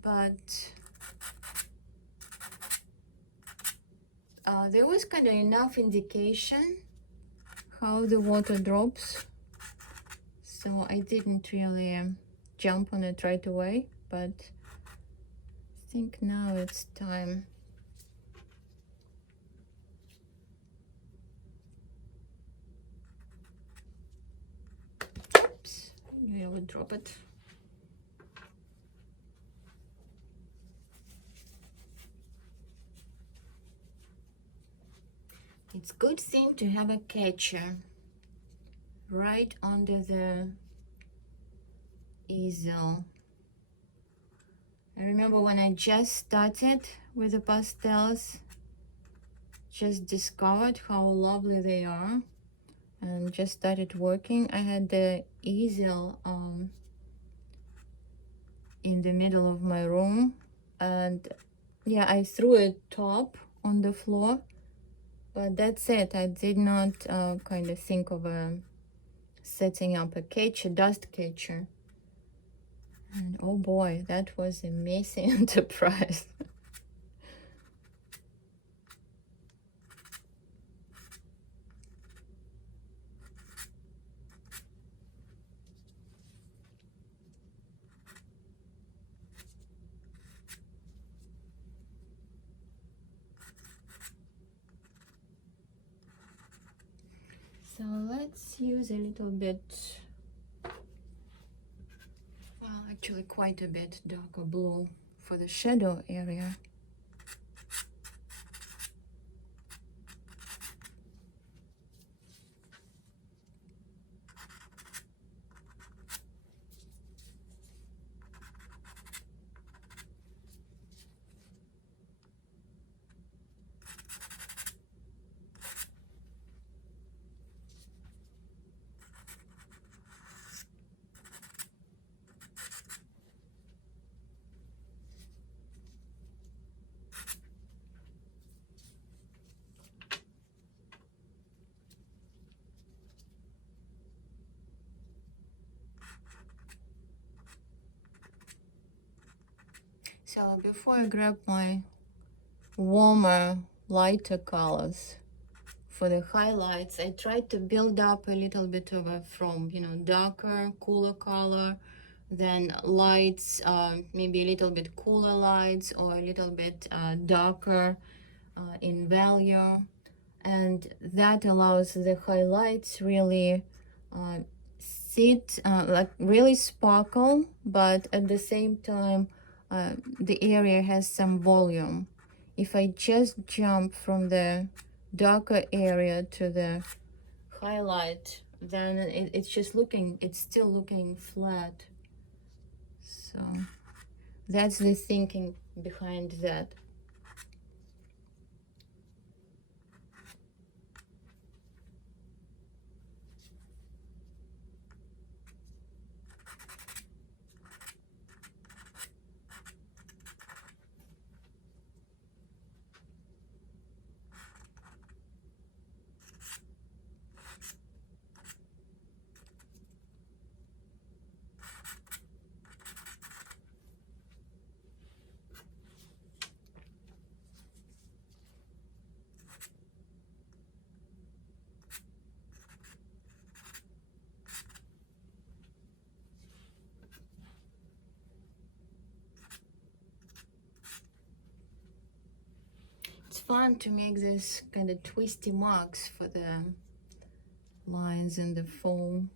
but there was kind of enough indication how the water drops, so I didn't really jump on it right away, but I think now it's time. Oops, I knew I would drop it. It's a good thing to have a catcher right under the easel. I remember when I just started with the pastels, just discovered how lovely they are, and just started working. I had the easel in the middle of my room, and yeah, I threw a top on the floor, but that's it. I did not kind of think of setting up a catcher, dust catcher. And oh boy, that was a messy enterprise. So let's use a little bit, well, actually quite a bit darker blue for the shadow area. So before I grab my warmer, lighter colors for the highlights, I tried to build up a little bit of a from, darker, cooler color, then lights, maybe a little bit cooler lights, or a little bit darker in value. And that allows the highlights really sit, like really sparkle, but at the same time, the area has some volume. If I just jump from the darker area to the highlight, then it's still looking flat. So that's the thinking behind that. fun to make this kind of twisty marks for the lines in the foam.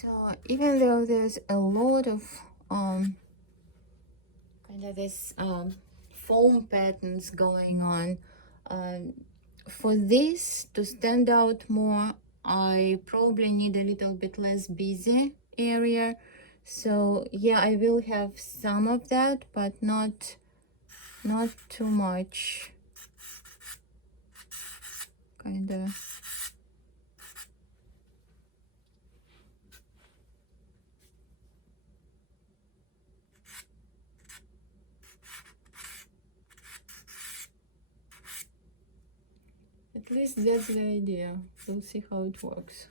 So even though there's a lot of kind of this foam patterns going on, for this to stand out more, I probably need a little bit less busy area. So yeah, I will have some of that, but not too much. Kind of. At least that's the idea. We'll see how it works.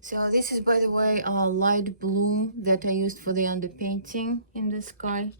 So this is, by the way, a light blue that I used for the underpainting in the sky.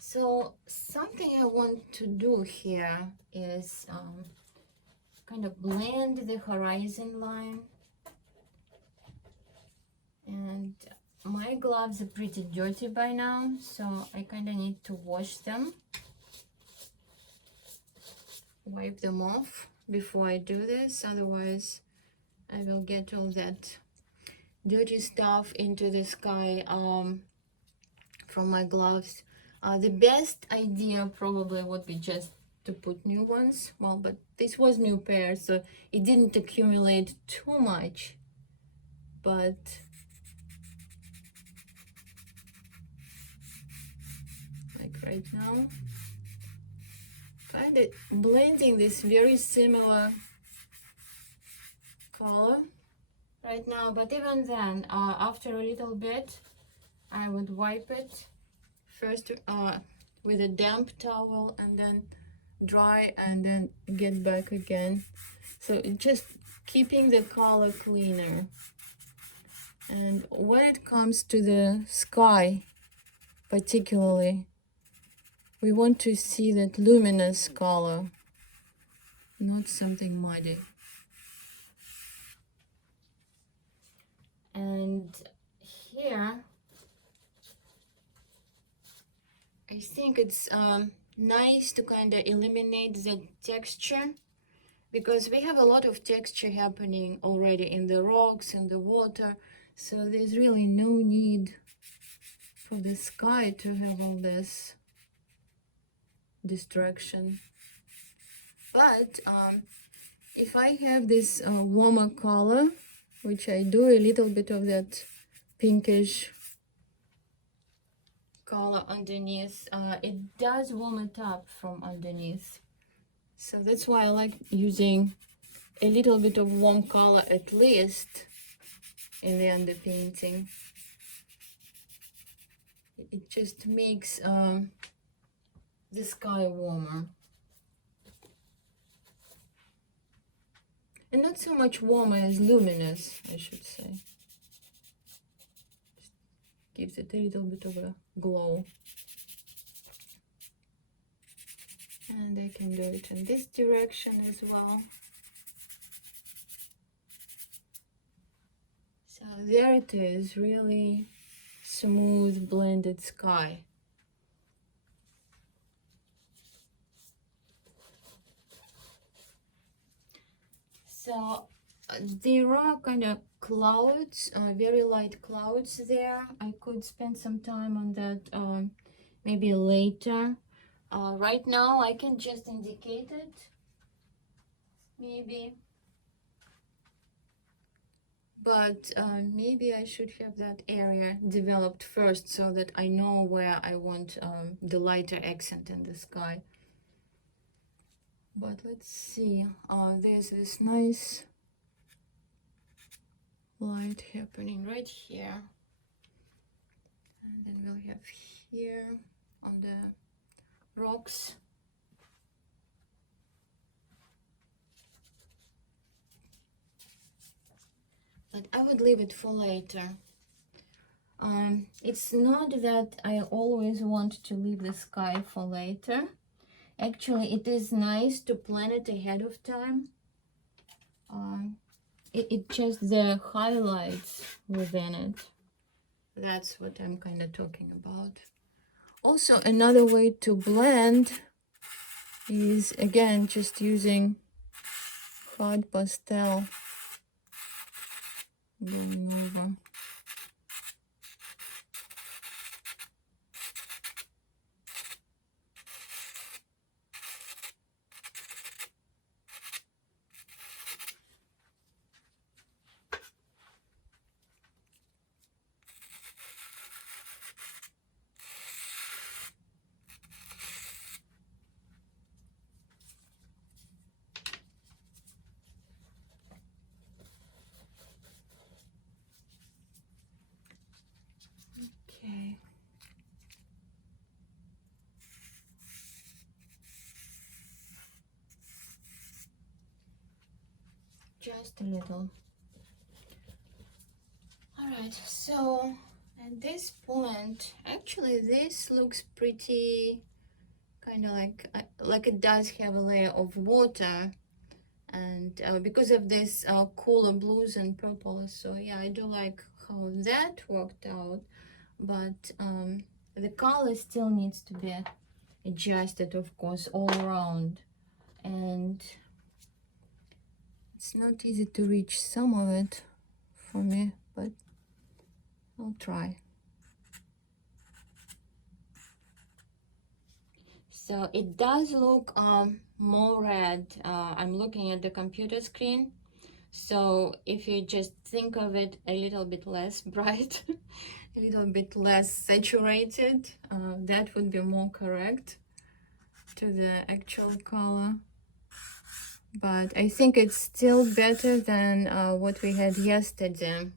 So something I want to do here is kind of blend the horizon line. And my gloves are pretty dirty by now, so I kind of need to wash them. Wipe them off before I do this, otherwise I will get all that dirty stuff into the sky from my gloves. The best idea probably would be just to put new ones. Well, but this was new pair, so it didn't accumulate too much. But like right now, kind of blending this very similar color right now. But even then, after a little bit, I would wipe it first with a damp towel and then dry and then get back again. So just keeping the color cleaner. And when it comes to the sky particularly, we want to see that luminous color, not something muddy. And here I think it's nice to kind of eliminate the texture, because we have a lot of texture happening already in the rocks and the water, so there's really no need for the sky to have all this distraction. But if I have this warmer color, which I do, a little bit of that pinkish color underneath, it does warm it up from underneath. So that's why I like using a little bit of warm color at least in the underpainting. It just makes the sky warmer. And not so much warmer as luminous, I should say. Just gives it a little bit of a glow. And I can do it in this direction as well. So there it is, really smooth blended sky. So there are kind of clouds, very light clouds there. I could spend some time on that maybe later. Right now I can just indicate it, maybe. But maybe I should have that area developed first so that I know where I want the lighter accent in the sky. But let's see, there's this nice light happening right here. And then we'll have here on the rocks. But I would leave it for later. It's not that I always want to leave the sky for later. Actually, it is nice to plan it ahead of time. It just the highlights within it. That's what I'm kind of talking about. Also, another way to blend is, again, just using hard pastel going over. Okay. Just a little. All right, so at this point, actually this looks pretty kind of like it does have a layer of water, and because of this cooler blues and purples. So yeah, I do like how that worked out, but the color still needs to be adjusted, of course, all around, and it's not easy to reach some of it for me, but I'll try. So it does look more red. I'm looking at the computer screen. So if you just think of it a little bit less bright, a little bit less saturated, that would be more correct to the actual color. But I think it's still better than what we had yesterday.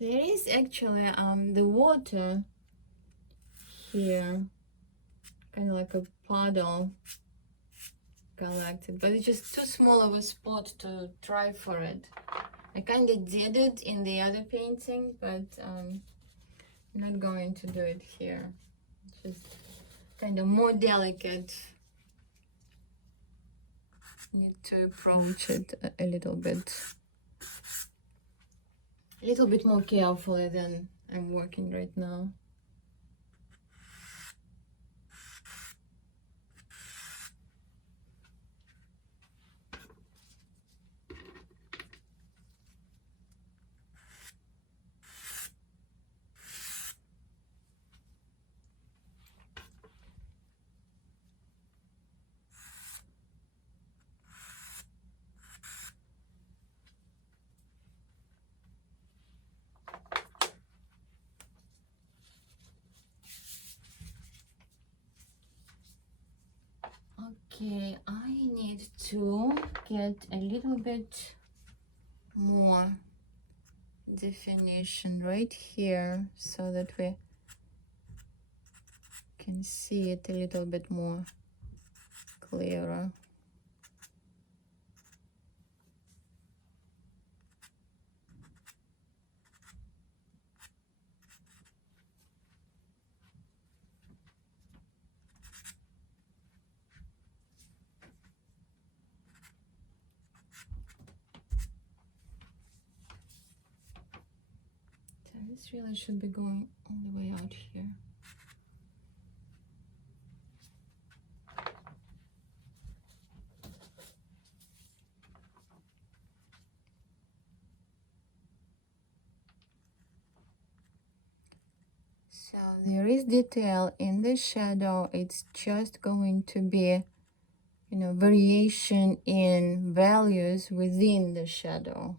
There is actually the water here, kind of like a puddle collected, but it's just too small of a spot to try for it. I kind of did it in the other painting, but I'm not going to do it here. It's just kind of more delicate. Need to approach it a little bit more carefully than I'm working right now. Okay, I need to get a little bit more definition right here so that we can see it a little bit more clearer. So this really should be going all the way out here. So there is detail in the shadow. It's just going to be, you know, variation in values within the shadow.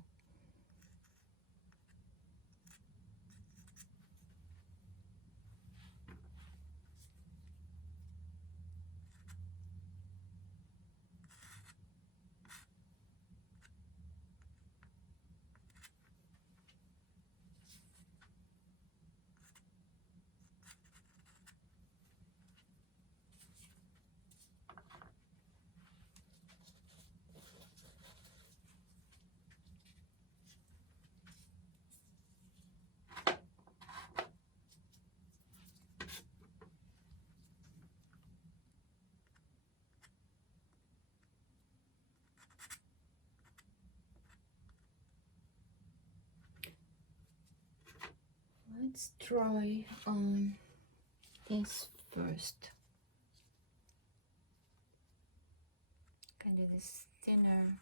Let's try on this first. Kind of this thinner.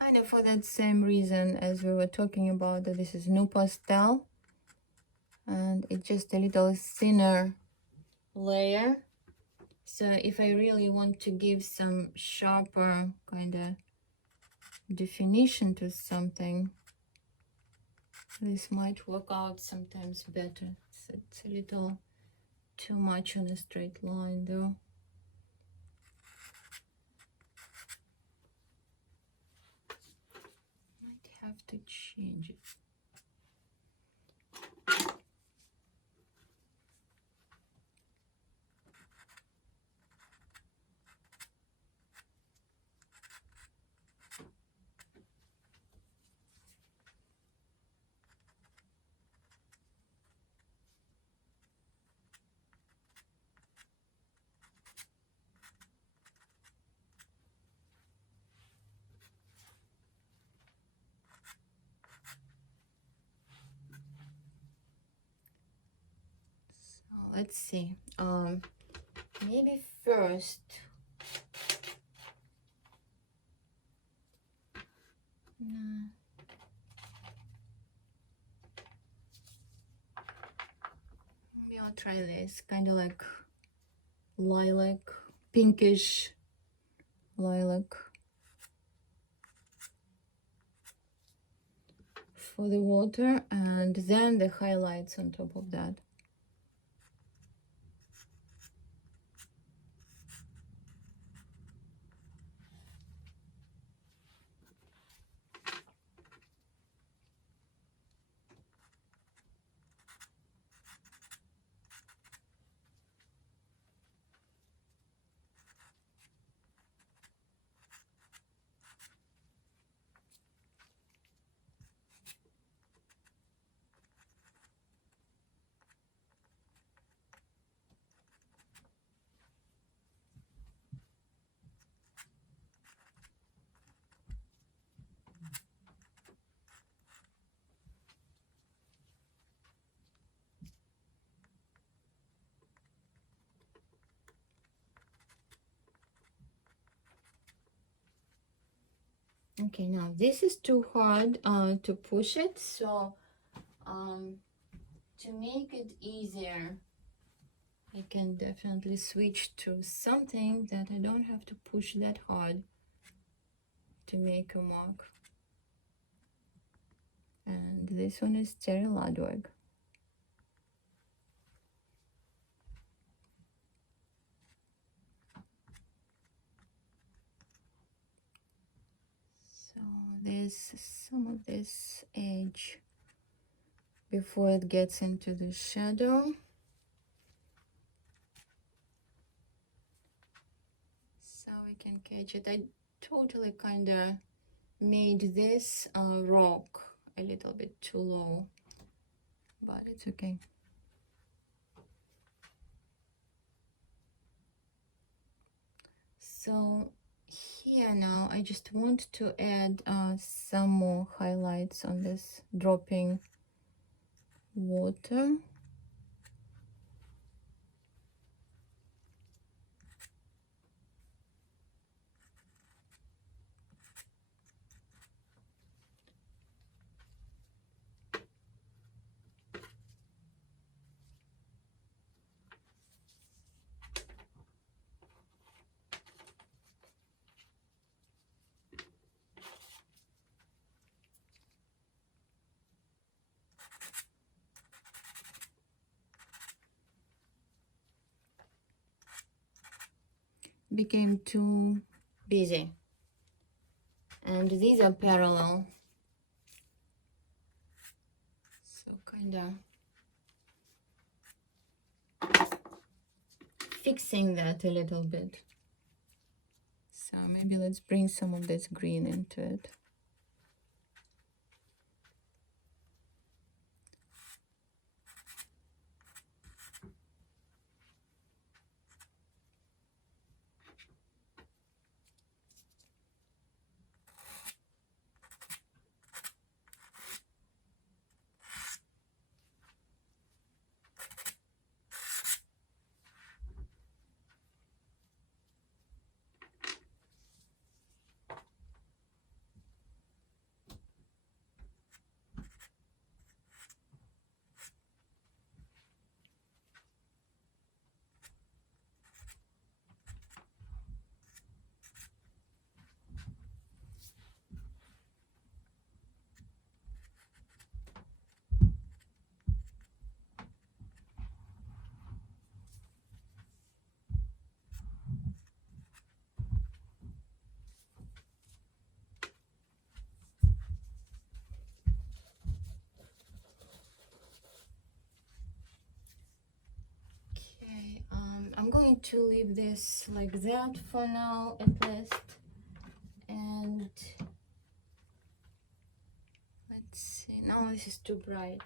Kind of for that same reason as we were talking about, that this is new pastel and it's just a little thinner layer. So if I really want to give some sharper kind of definition to something, this might work out sometimes better. So it's a little too much on a straight line though. Might have to change it. Let's see, maybe first no. Maybe I'll try this kind of like lilac, pinkish lilac. for the water, and then the highlights on top of that. Okay, now this is too hard to push it, so to make it easier, I can definitely switch to something that I don't have to push that hard to make a mark. And this one is Terry Ludwig. So there's some of this edge before it gets into the shadow. So we can catch it. I totally kind of made this rock a little bit too low, but it's okay. So here now I just want to add some more highlights on this dropping water. Became too busy, and these are parallel, so kind of fixing that a little bit. So maybe let's bring some of this green into it. Okay, I'm going to leave this like that for now at least, and let's see. No, this is too bright.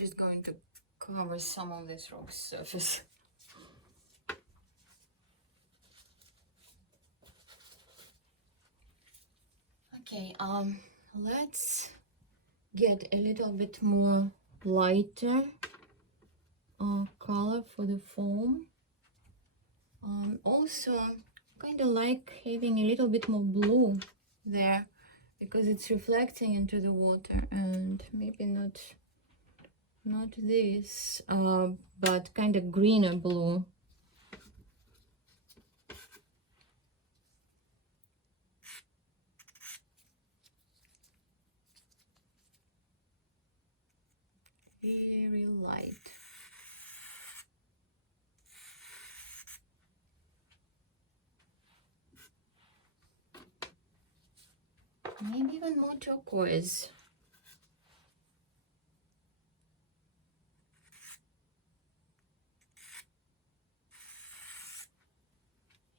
just going to cover some of this rock surface. Okay, let's get a little bit more lighter color for the foam. Also, kind of like having a little bit more blue there because it's reflecting into the water, and maybe not this, but kind of greener blue. Very light. Maybe even more turquoise.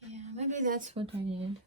Yeah, maybe that's what I need.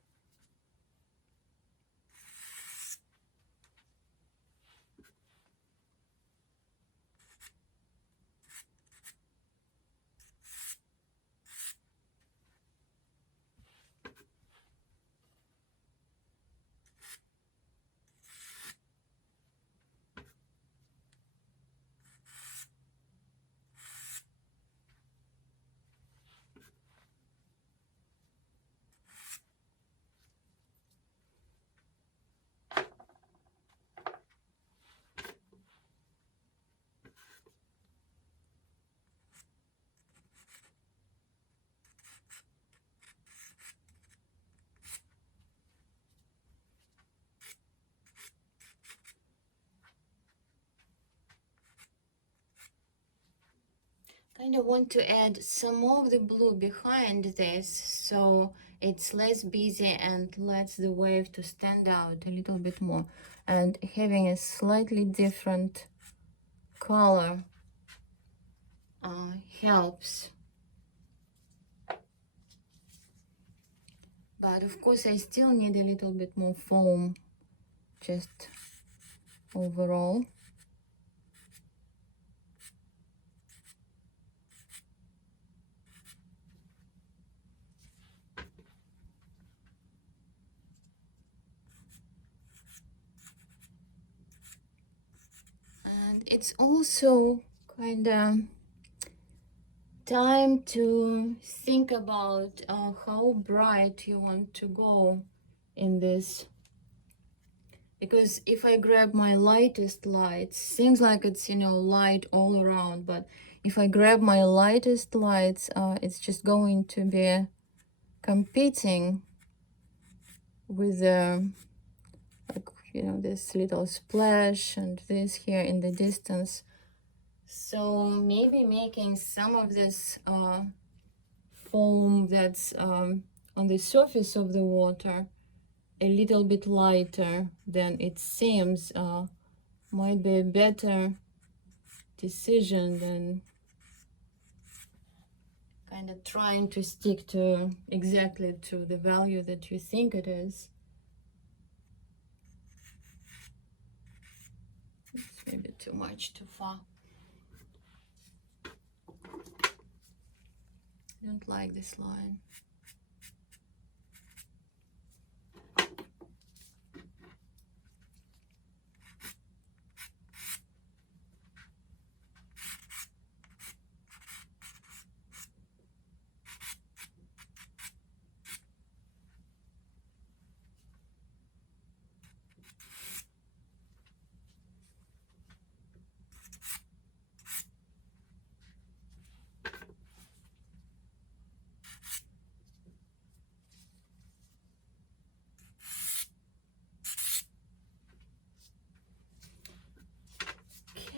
Kind of want to add some more of the blue behind this so it's less busy and lets the wave to stand out a little bit more, and having a slightly different color helps. But of course I still need a little bit more foam just overall. And it's also kind of time to think about how bright you want to go in this, because if I grab my lightest lights, seems like it's, you know, light all around, but if I grab my lightest lights, it's just going to be competing with like, you know, this little splash and this here in the distance. So maybe making some of this foam that's on the surface of the water a little bit lighter than it seems might be a better decision than kind of trying to stick to exactly to the value that you think it is. It's maybe too much, too far. Don't like this line.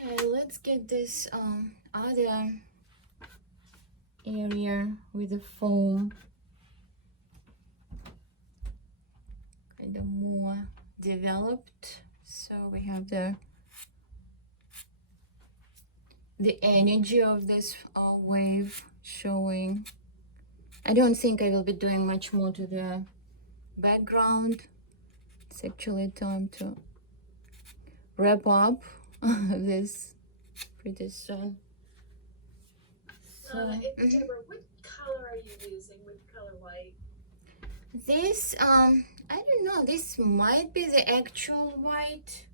Okay, let's get this other area with the foam kind of more developed, so we have the energy of this wave showing. I don't think I will be doing much more to the background. It's actually time to wrap up this pretty soon. So, And Deborah, what color are you using with color white? this, I don't know, this might be the actual white.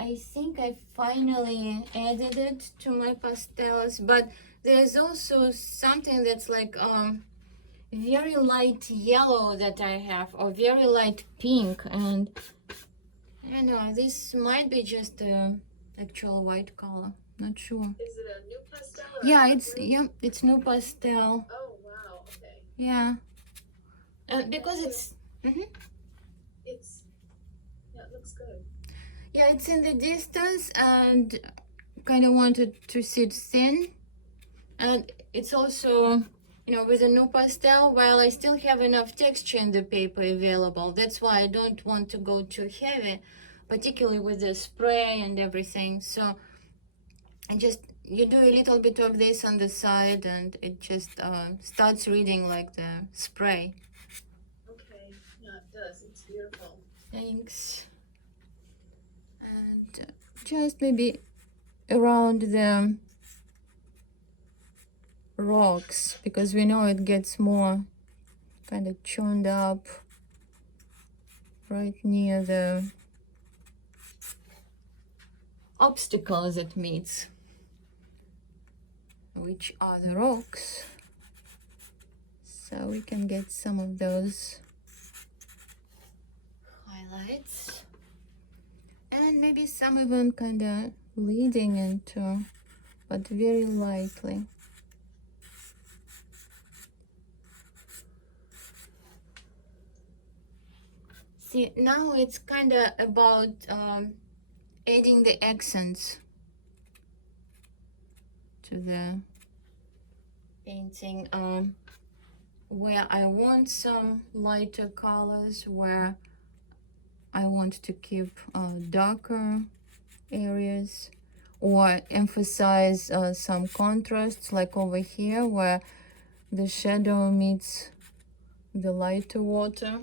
I think I finally added it to my pastels, but there's also something that's like very light yellow that I have, or very light pink, and I don't know, this might be just the actual white color, not sure. Is it a new pastel? Or Yeah, it's new pastel. Oh wow, okay. Yeah, because it's It's yeah, it looks good. yeah, it's in the distance, and kind of wanted to sit thin, and it's also, you know, with a new pastel, while I still have enough texture in the paper available. That's why I don't want to go too heavy, particularly with the spray and everything. So I just, you do a little bit of this on the side, and it just starts reading like the spray. Okay, yeah, it does. It's beautiful. Thanks. And just maybe around the rocks, because we know it gets more kind of churned up right near the obstacles it meets, which are the rocks. So we can get some of those highlights, and maybe some even kind of leading into, but very lightly. See, now it's kind of about adding the accents to the painting, where I want some lighter colors, where I want to keep darker areas, or emphasize some contrasts, like over here where the shadow meets the lighter water.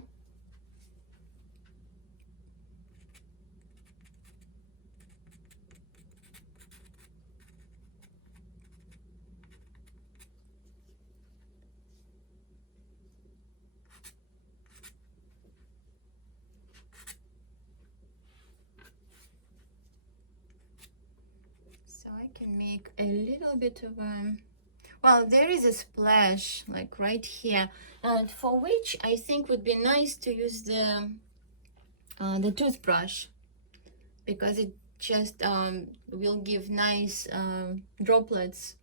So I can make a little bit of well, there is a splash like right here, and for which I think would be nice to use the toothbrush, because it just will give nice droplets.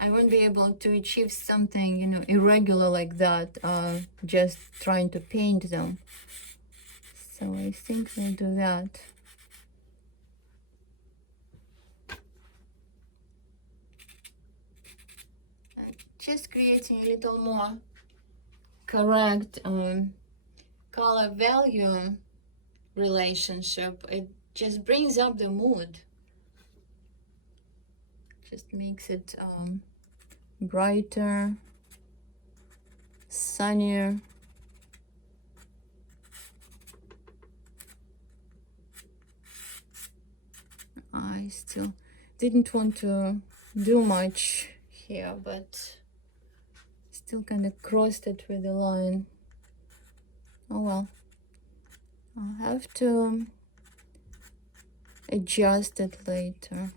I won't be able to achieve something, you know, irregular like that, just trying to paint them. So I think we'll do that. Just creating a little more correct color value relationship. It just brings up the mood. Just makes it brighter, sunnier. I still didn't want to do much here, but still kind of crossed it with a line. Oh well, I'll have to adjust it later.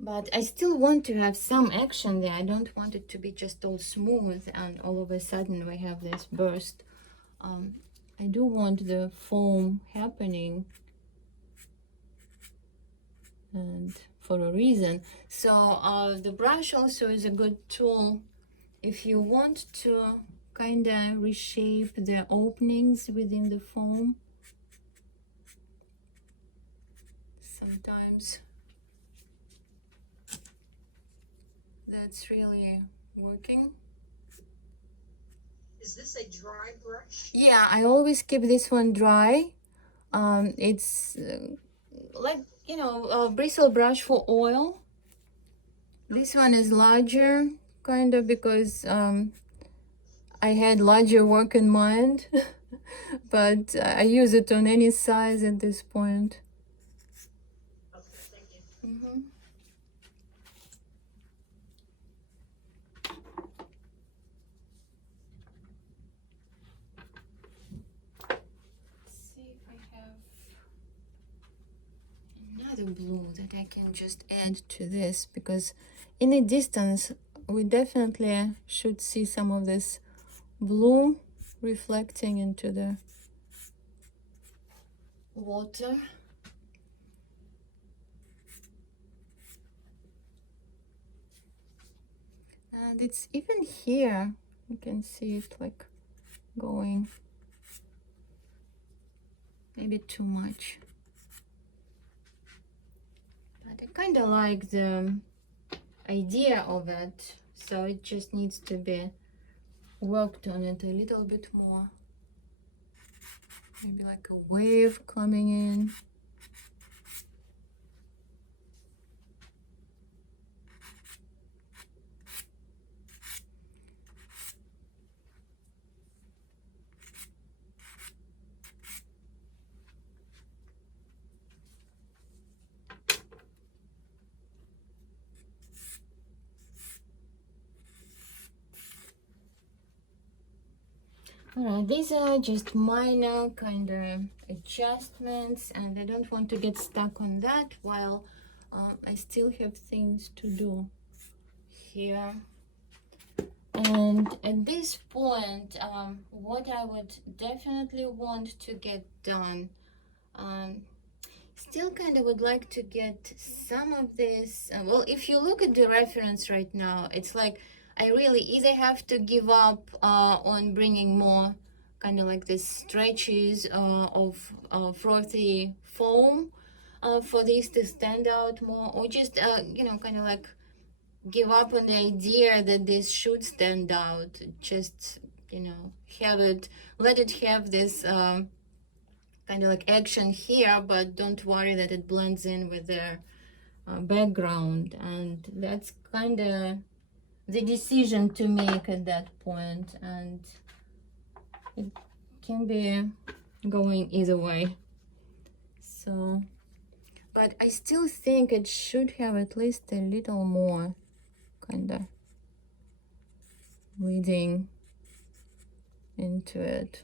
But I still want to have some action there. I don't want it to be just all smooth and all of a sudden we have this burst. I do want the foam happening, and for a reason. So the brush also is a good tool if you want to kind of reshape the openings within the foam. Sometimes that's really working. Is this a dry brush? Yeah, I always keep this one dry. It's like, you know, a bristle brush for oil. This one is larger, kind of, because I had larger work in mind, but I use it on any size at this point. Mhm. Let's see if I have another blue that I can just add to this, because in the distance we definitely should see some of this blue reflecting into the water. And it's even here, you can see it like going maybe too much. But I kind of like the idea of it, so it just needs to be worked on it a little bit more. Maybe like a wave coming in. Alright, these are just minor kind of adjustments, and I don't want to get stuck on that while I still have things to do here. And at this point, what I would definitely want to get done, still kind of would like to get some of this. Well, if you look at the reference right now, it's like I really either have to give up on bringing more kind of like this stretches of frothy foam for this to stand out more, or just you know, kind of like give up on the idea that this should stand out. Just, you know, have it, let it have this kind of like action here, but don't worry that it blends in with the background. And that's kind of the decision to make at that point, and it can be going either way. So, but I still think it should have at least a little more kind of leading into it.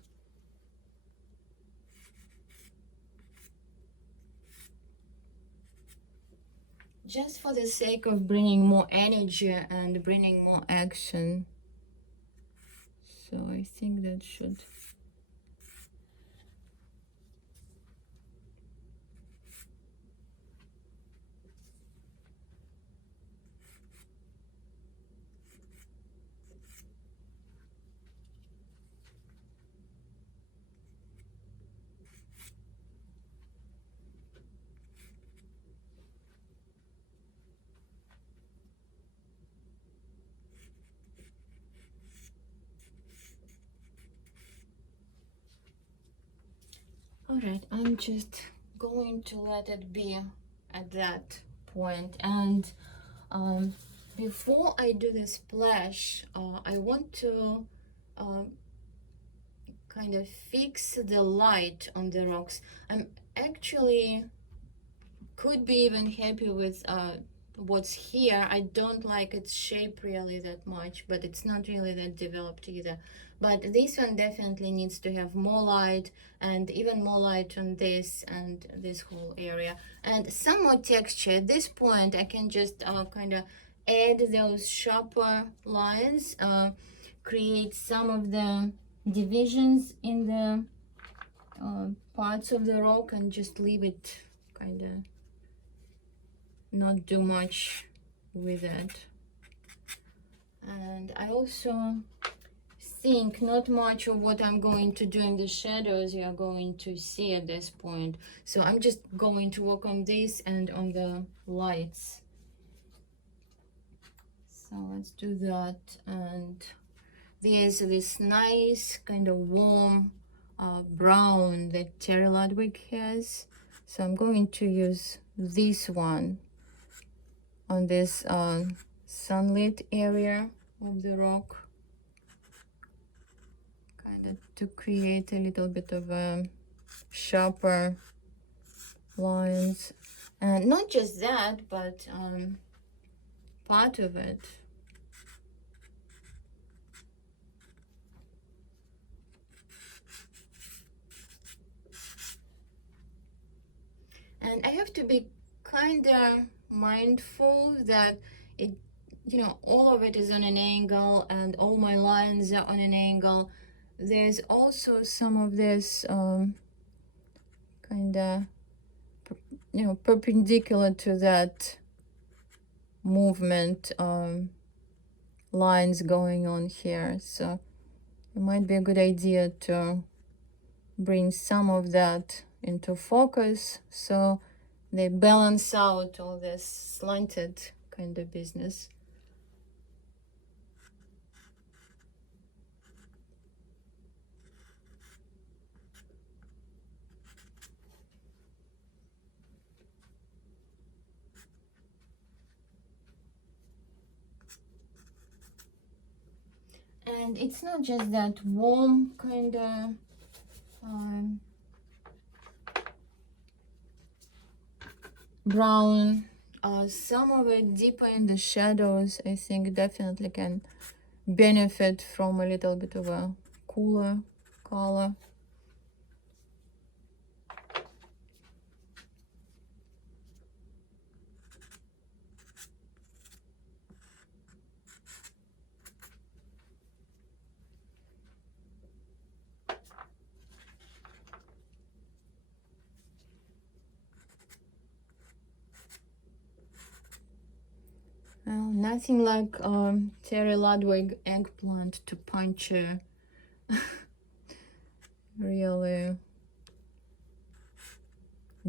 Just for the sake of bringing more energy and bringing more action. So I think that should. All right, I'm just going to let it be at that point. And before I do the splash, I want to kind of fix the light on the rocks. I'm actually could be even happy with what's here. I don't like its shape really that much, but it's not really that developed either. But this one definitely needs to have more light, and even more light on this and this whole area, and some more texture. At this point I can just kind of add those sharper lines, create some of the divisions in the parts of the rock, and just leave it kind of not do much with it. And I also think not much of what I'm going to do in the shadows you are going to see at this point, so I'm just going to work on this and on the lights. So let's do that. And there's this nice kind of warm brown that Terry Ludwig has, so I'm going to use this one on this sunlit area of the rock, kind of to create a little bit of sharper lines. And not just that, but part of it. And I have to be kind of mindful that it, you know, all of it is on an angle and all my lines are on an angle. There's also some of this kind of, you know, perpendicular to that movement lines going on here. So it might be a good idea to bring some of that into focus so they balance out all this slanted kind of business. And it's not just that warm kind of brown. Some of it deeper in the shadows, I think, definitely can benefit from a little bit of a cooler color. Well, nothing like Terry Ludwig eggplant to punch a really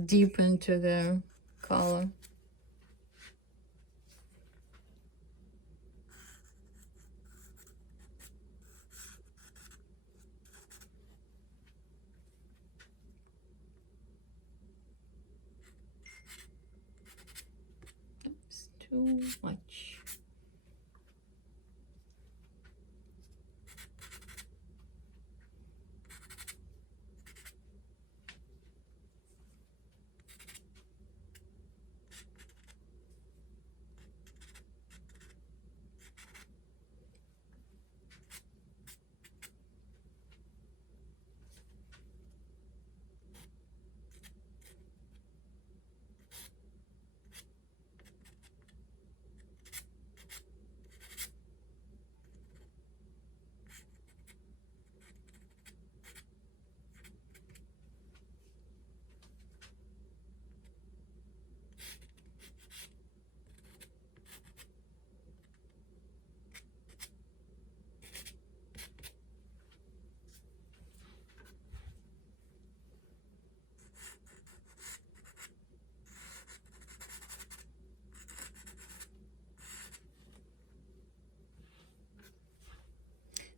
deep into the color. Oops, too much.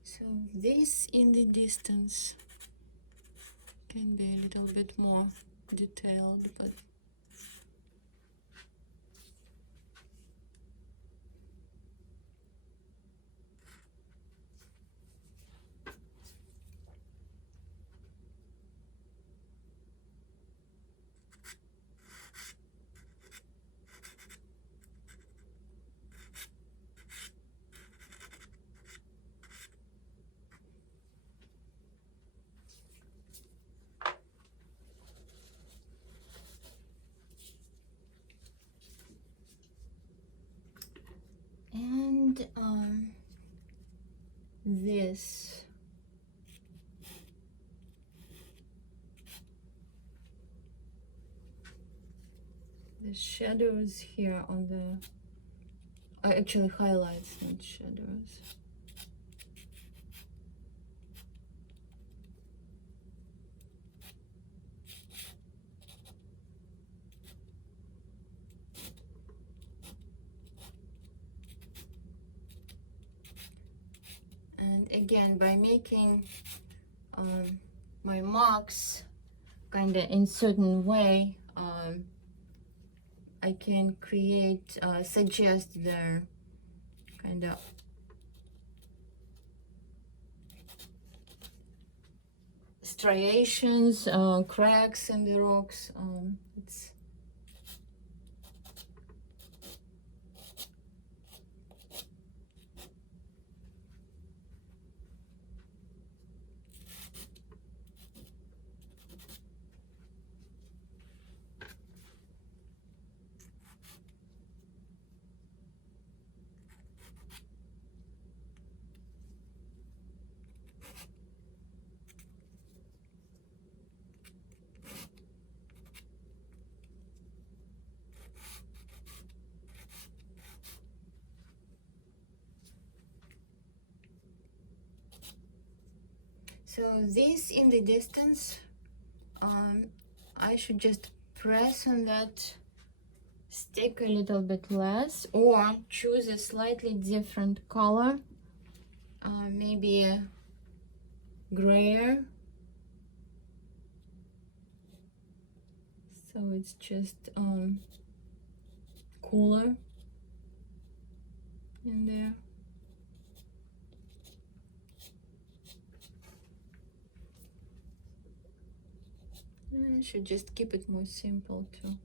So this in the distance can be a little bit more detailed, but and this the shadows here on the actually highlights, not shadows. And again, by making my marks kind of in certain way, I can create, suggest the kind of striations, cracks in the rocks. It's So this in the distance, I should just press on that stick a little bit less, or choose a slightly different color, maybe a grayer, so it's just cooler in there. I should just keep it more simple too.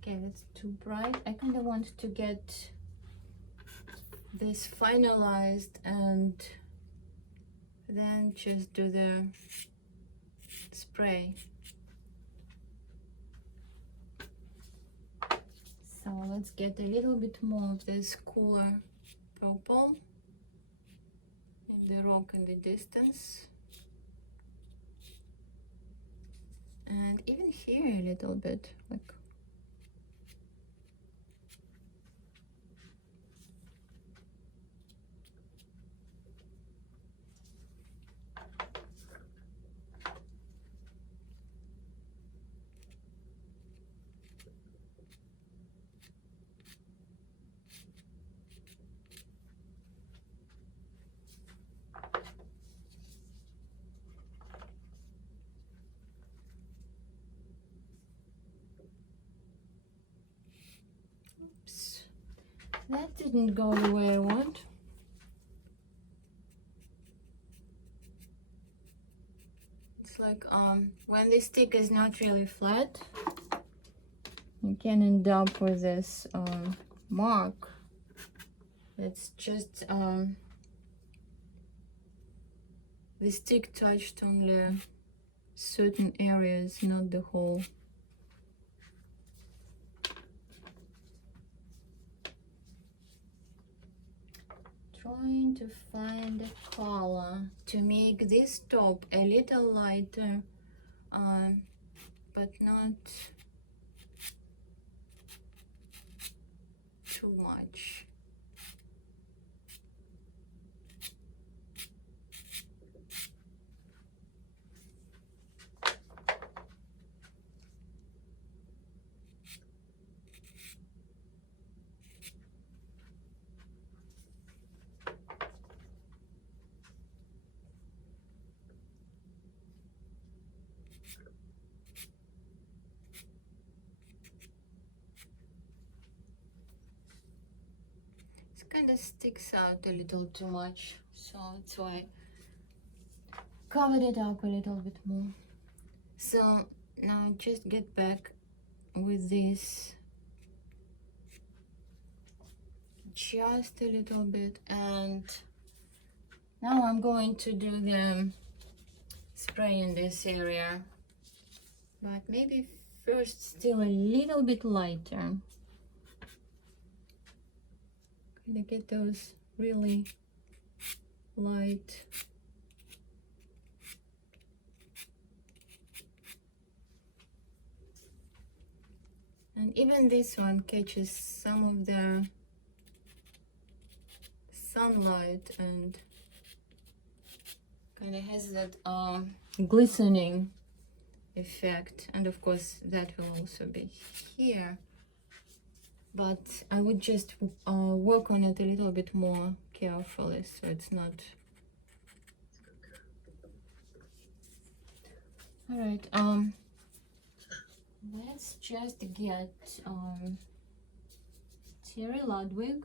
Okay, that's too bright. I kind of want to get this finalized and then just do the spray. So let's get a little bit more of this cooler purple in the rock in the distance. And even here a little bit, like oops, that didn't go the way I want. It's like when the stick is not really flat, you can end up with this mark. It's just the stick touched only certain areas, not the whole. Trying to find a color to make this top a little lighter, but not too much. Kind of sticks out a little too much, so that's why I covered it up a little bit more. So now just get back with this just a little bit, and now I'm going to do the spray in this area, but maybe first still a little bit lighter. To get those really light and even this one catches some of the sunlight and kind of has that glistening effect, and of course that will also be here, but I would just work on it a little bit more carefully so it's not. All right, let's just get Terry Ludwig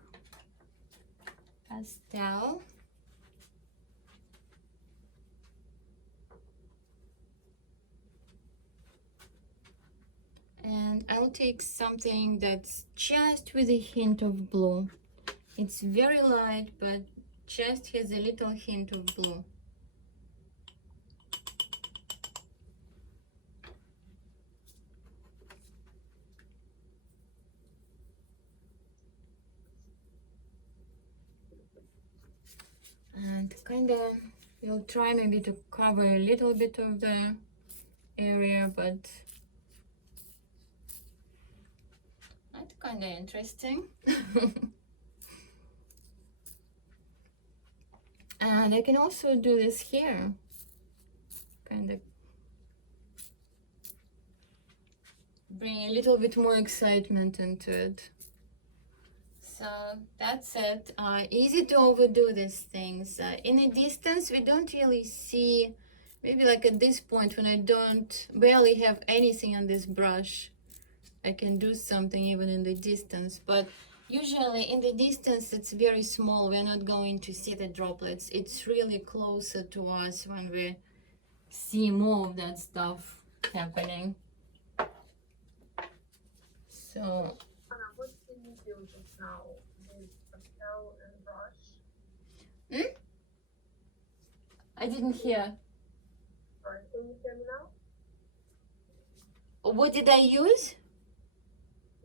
pastel. And I'll take something that's just with a hint of blue. It's very light, but just has a little hint of blue. And kind of, we'll try maybe to cover a little bit of the area, but that's kind of interesting. And I can also do this here, kind of bring a little bit more excitement into it. So that's it. Easy to overdo these things. In a distance, we don't really see, maybe like at this point when I don't barely have anything on this brush, I can do something even in the distance. But usually in the distance, it's very small. We're not going to see the droplets. It's really closer to us when we see more of that stuff happening. So What did you do just now with pastel and brush? I didn't hear. Or can you hear me now? What did I use?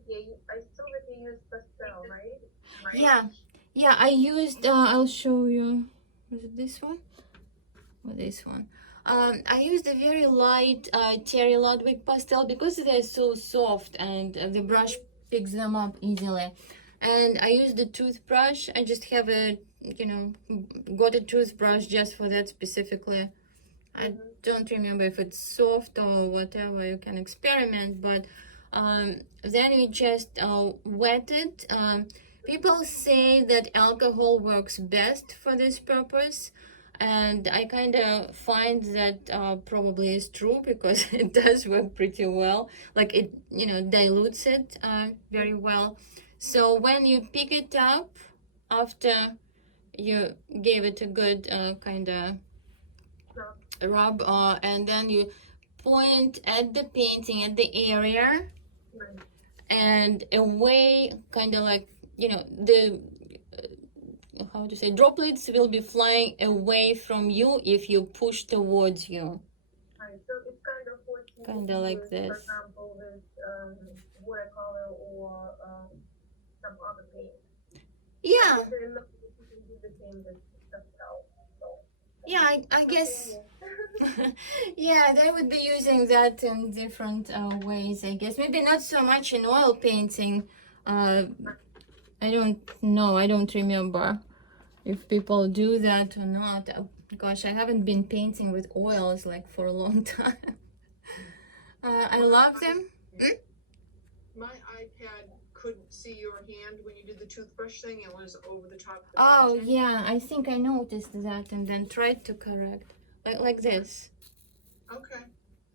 Yeah, I saw that you used pastel, right? Yeah, I used, I'll show you. Was it this one? Or this one? I used a very light Terry Ludwig pastel because they're so soft and the brush picks them up easily. And I used the toothbrush. I just have a, got a toothbrush just for that specifically. I don't remember if it's soft or whatever. You can experiment, but then you just wet it. People say that alcohol works best for this purpose, and I kind of find that probably is true because it does work pretty well. Like it, dilutes it very well. So when you pick it up after you gave it a good kind of rub, and then you point at the painting, at the area, Right. and away, kind of like, the how to say, droplets will be flying away from you if you push towards you. Right. So it's kind of what you Kinda do like with, this. for example, with watercolor or some other paint. Yeah, So in the you can do the same with pastel. So, yeah, I guess. Yeah, they would be using that in different ways, I guess. Maybe not so much in oil painting. I don't know. I don't remember if people do that or not. Gosh, I haven't been painting with oils like for a long time. I love them. My iPad couldn't see your hand when you did the toothbrush thing. It was over the top of the Oh, painting. yeah, I think I noticed that and then tried to correct. Like this. Okay.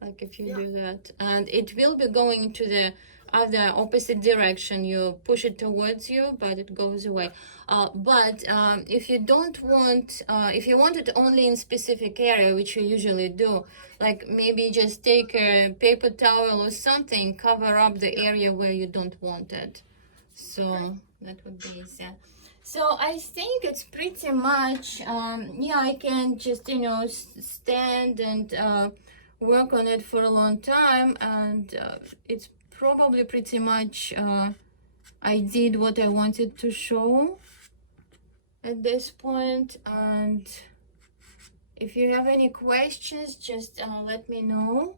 Like if you Yeah. do that. And it will be going to the other opposite direction. You push it towards you, but it goes away. But if you don't want, if you want it only in specific area, which you usually do, like maybe just take a paper towel or something, cover up the area where you don't want it. So that would be easier. So I think it's pretty much, yeah, I can just, stand and work on it for a long time, and it's probably pretty much I did what I wanted to show at this point. And if you have any questions, just let me know.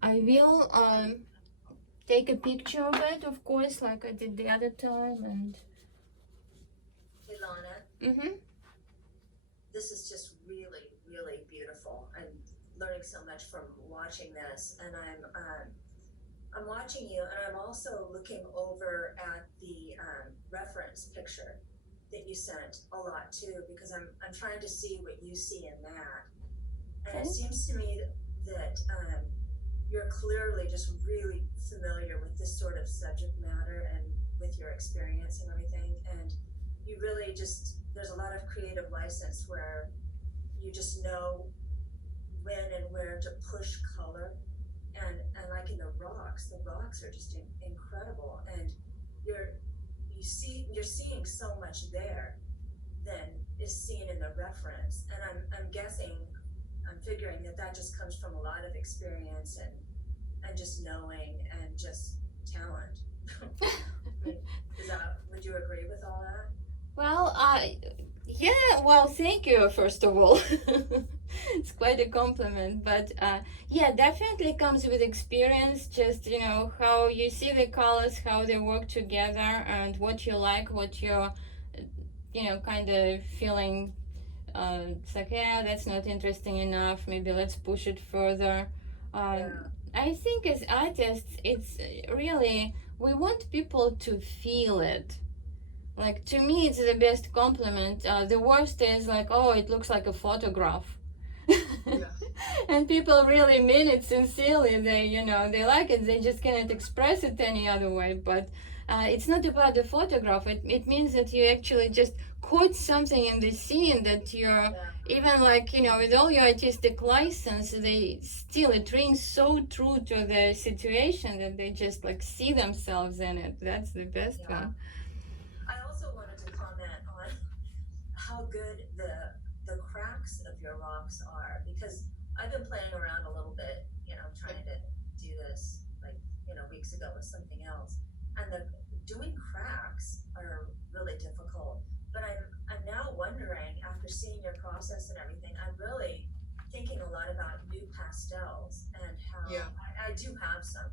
I will take a picture of it, of course, like I did the other time. And Ilana, this is just really, really beautiful. I'm learning so much from watching this, and I'm watching you, and I'm also looking over at the reference picture that you sent a lot too, because I'm trying to see what you see in that, and it seems to me that you're clearly just really familiar with this sort of subject matter and with your experience and everything, and you really just, there's a lot of creative license where you just know when and where to push color and like in the rocks are just incredible, and you're seeing so much there than is seen in the reference, and I'm guessing, I'm figuring that just comes from a lot of experience and just knowing and just talent. I mean, would you agree with all that? Well, yeah, well, thank you, first of all. It's quite a compliment, but yeah, definitely comes with experience. Just, how you see the colors, how they work together, and what you like, what you're, kind of feeling. It's like, yeah, that's not interesting enough. Maybe let's push it further. Yeah. I think as artists, it's really, we want people to feel it. Like, to me, it's the best compliment. The worst is like, oh, it looks like a photograph. Yeah. And people really mean it sincerely. They like it. They just cannot express it any other way. But it's not about the photograph. It means that you actually just caught something in the scene that you're, even like, with all your artistic license, it rings so true to the situation that they just like see themselves in it. That's the best one. I also wanted to comment on how good the cracks of your rocks are, because I've been playing around a little bit, trying to do this like, weeks ago with something else, and doing cracks are really difficult. But I'm now wondering, after seeing your process and everything, I'm really thinking a lot about new pastels and how I do have some,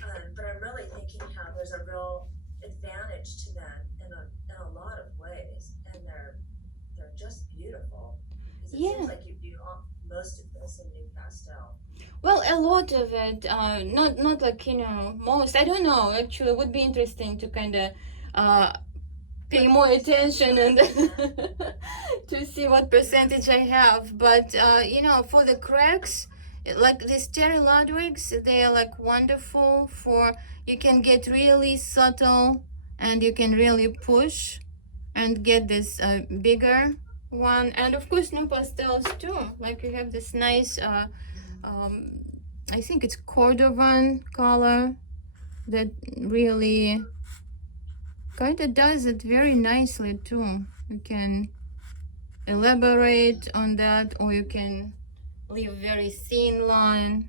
but I'm really thinking how there's a real advantage to them in a lot of ways, and they're just beautiful. Because it seems like you do most of this in new pastel. Well, a lot of it, not like, most. I don't know. Actually, it would be interesting to kind of pay more attention and to see what percentage I have. But for the cracks, like these Terry Ludwigs, they are like wonderful for, you can get really subtle and you can really push and get this bigger one. And of course new pastels too, like you have this nice I think it's Cordovan color that really kind of does it very nicely too. You can elaborate on that, or you can leave very thin line.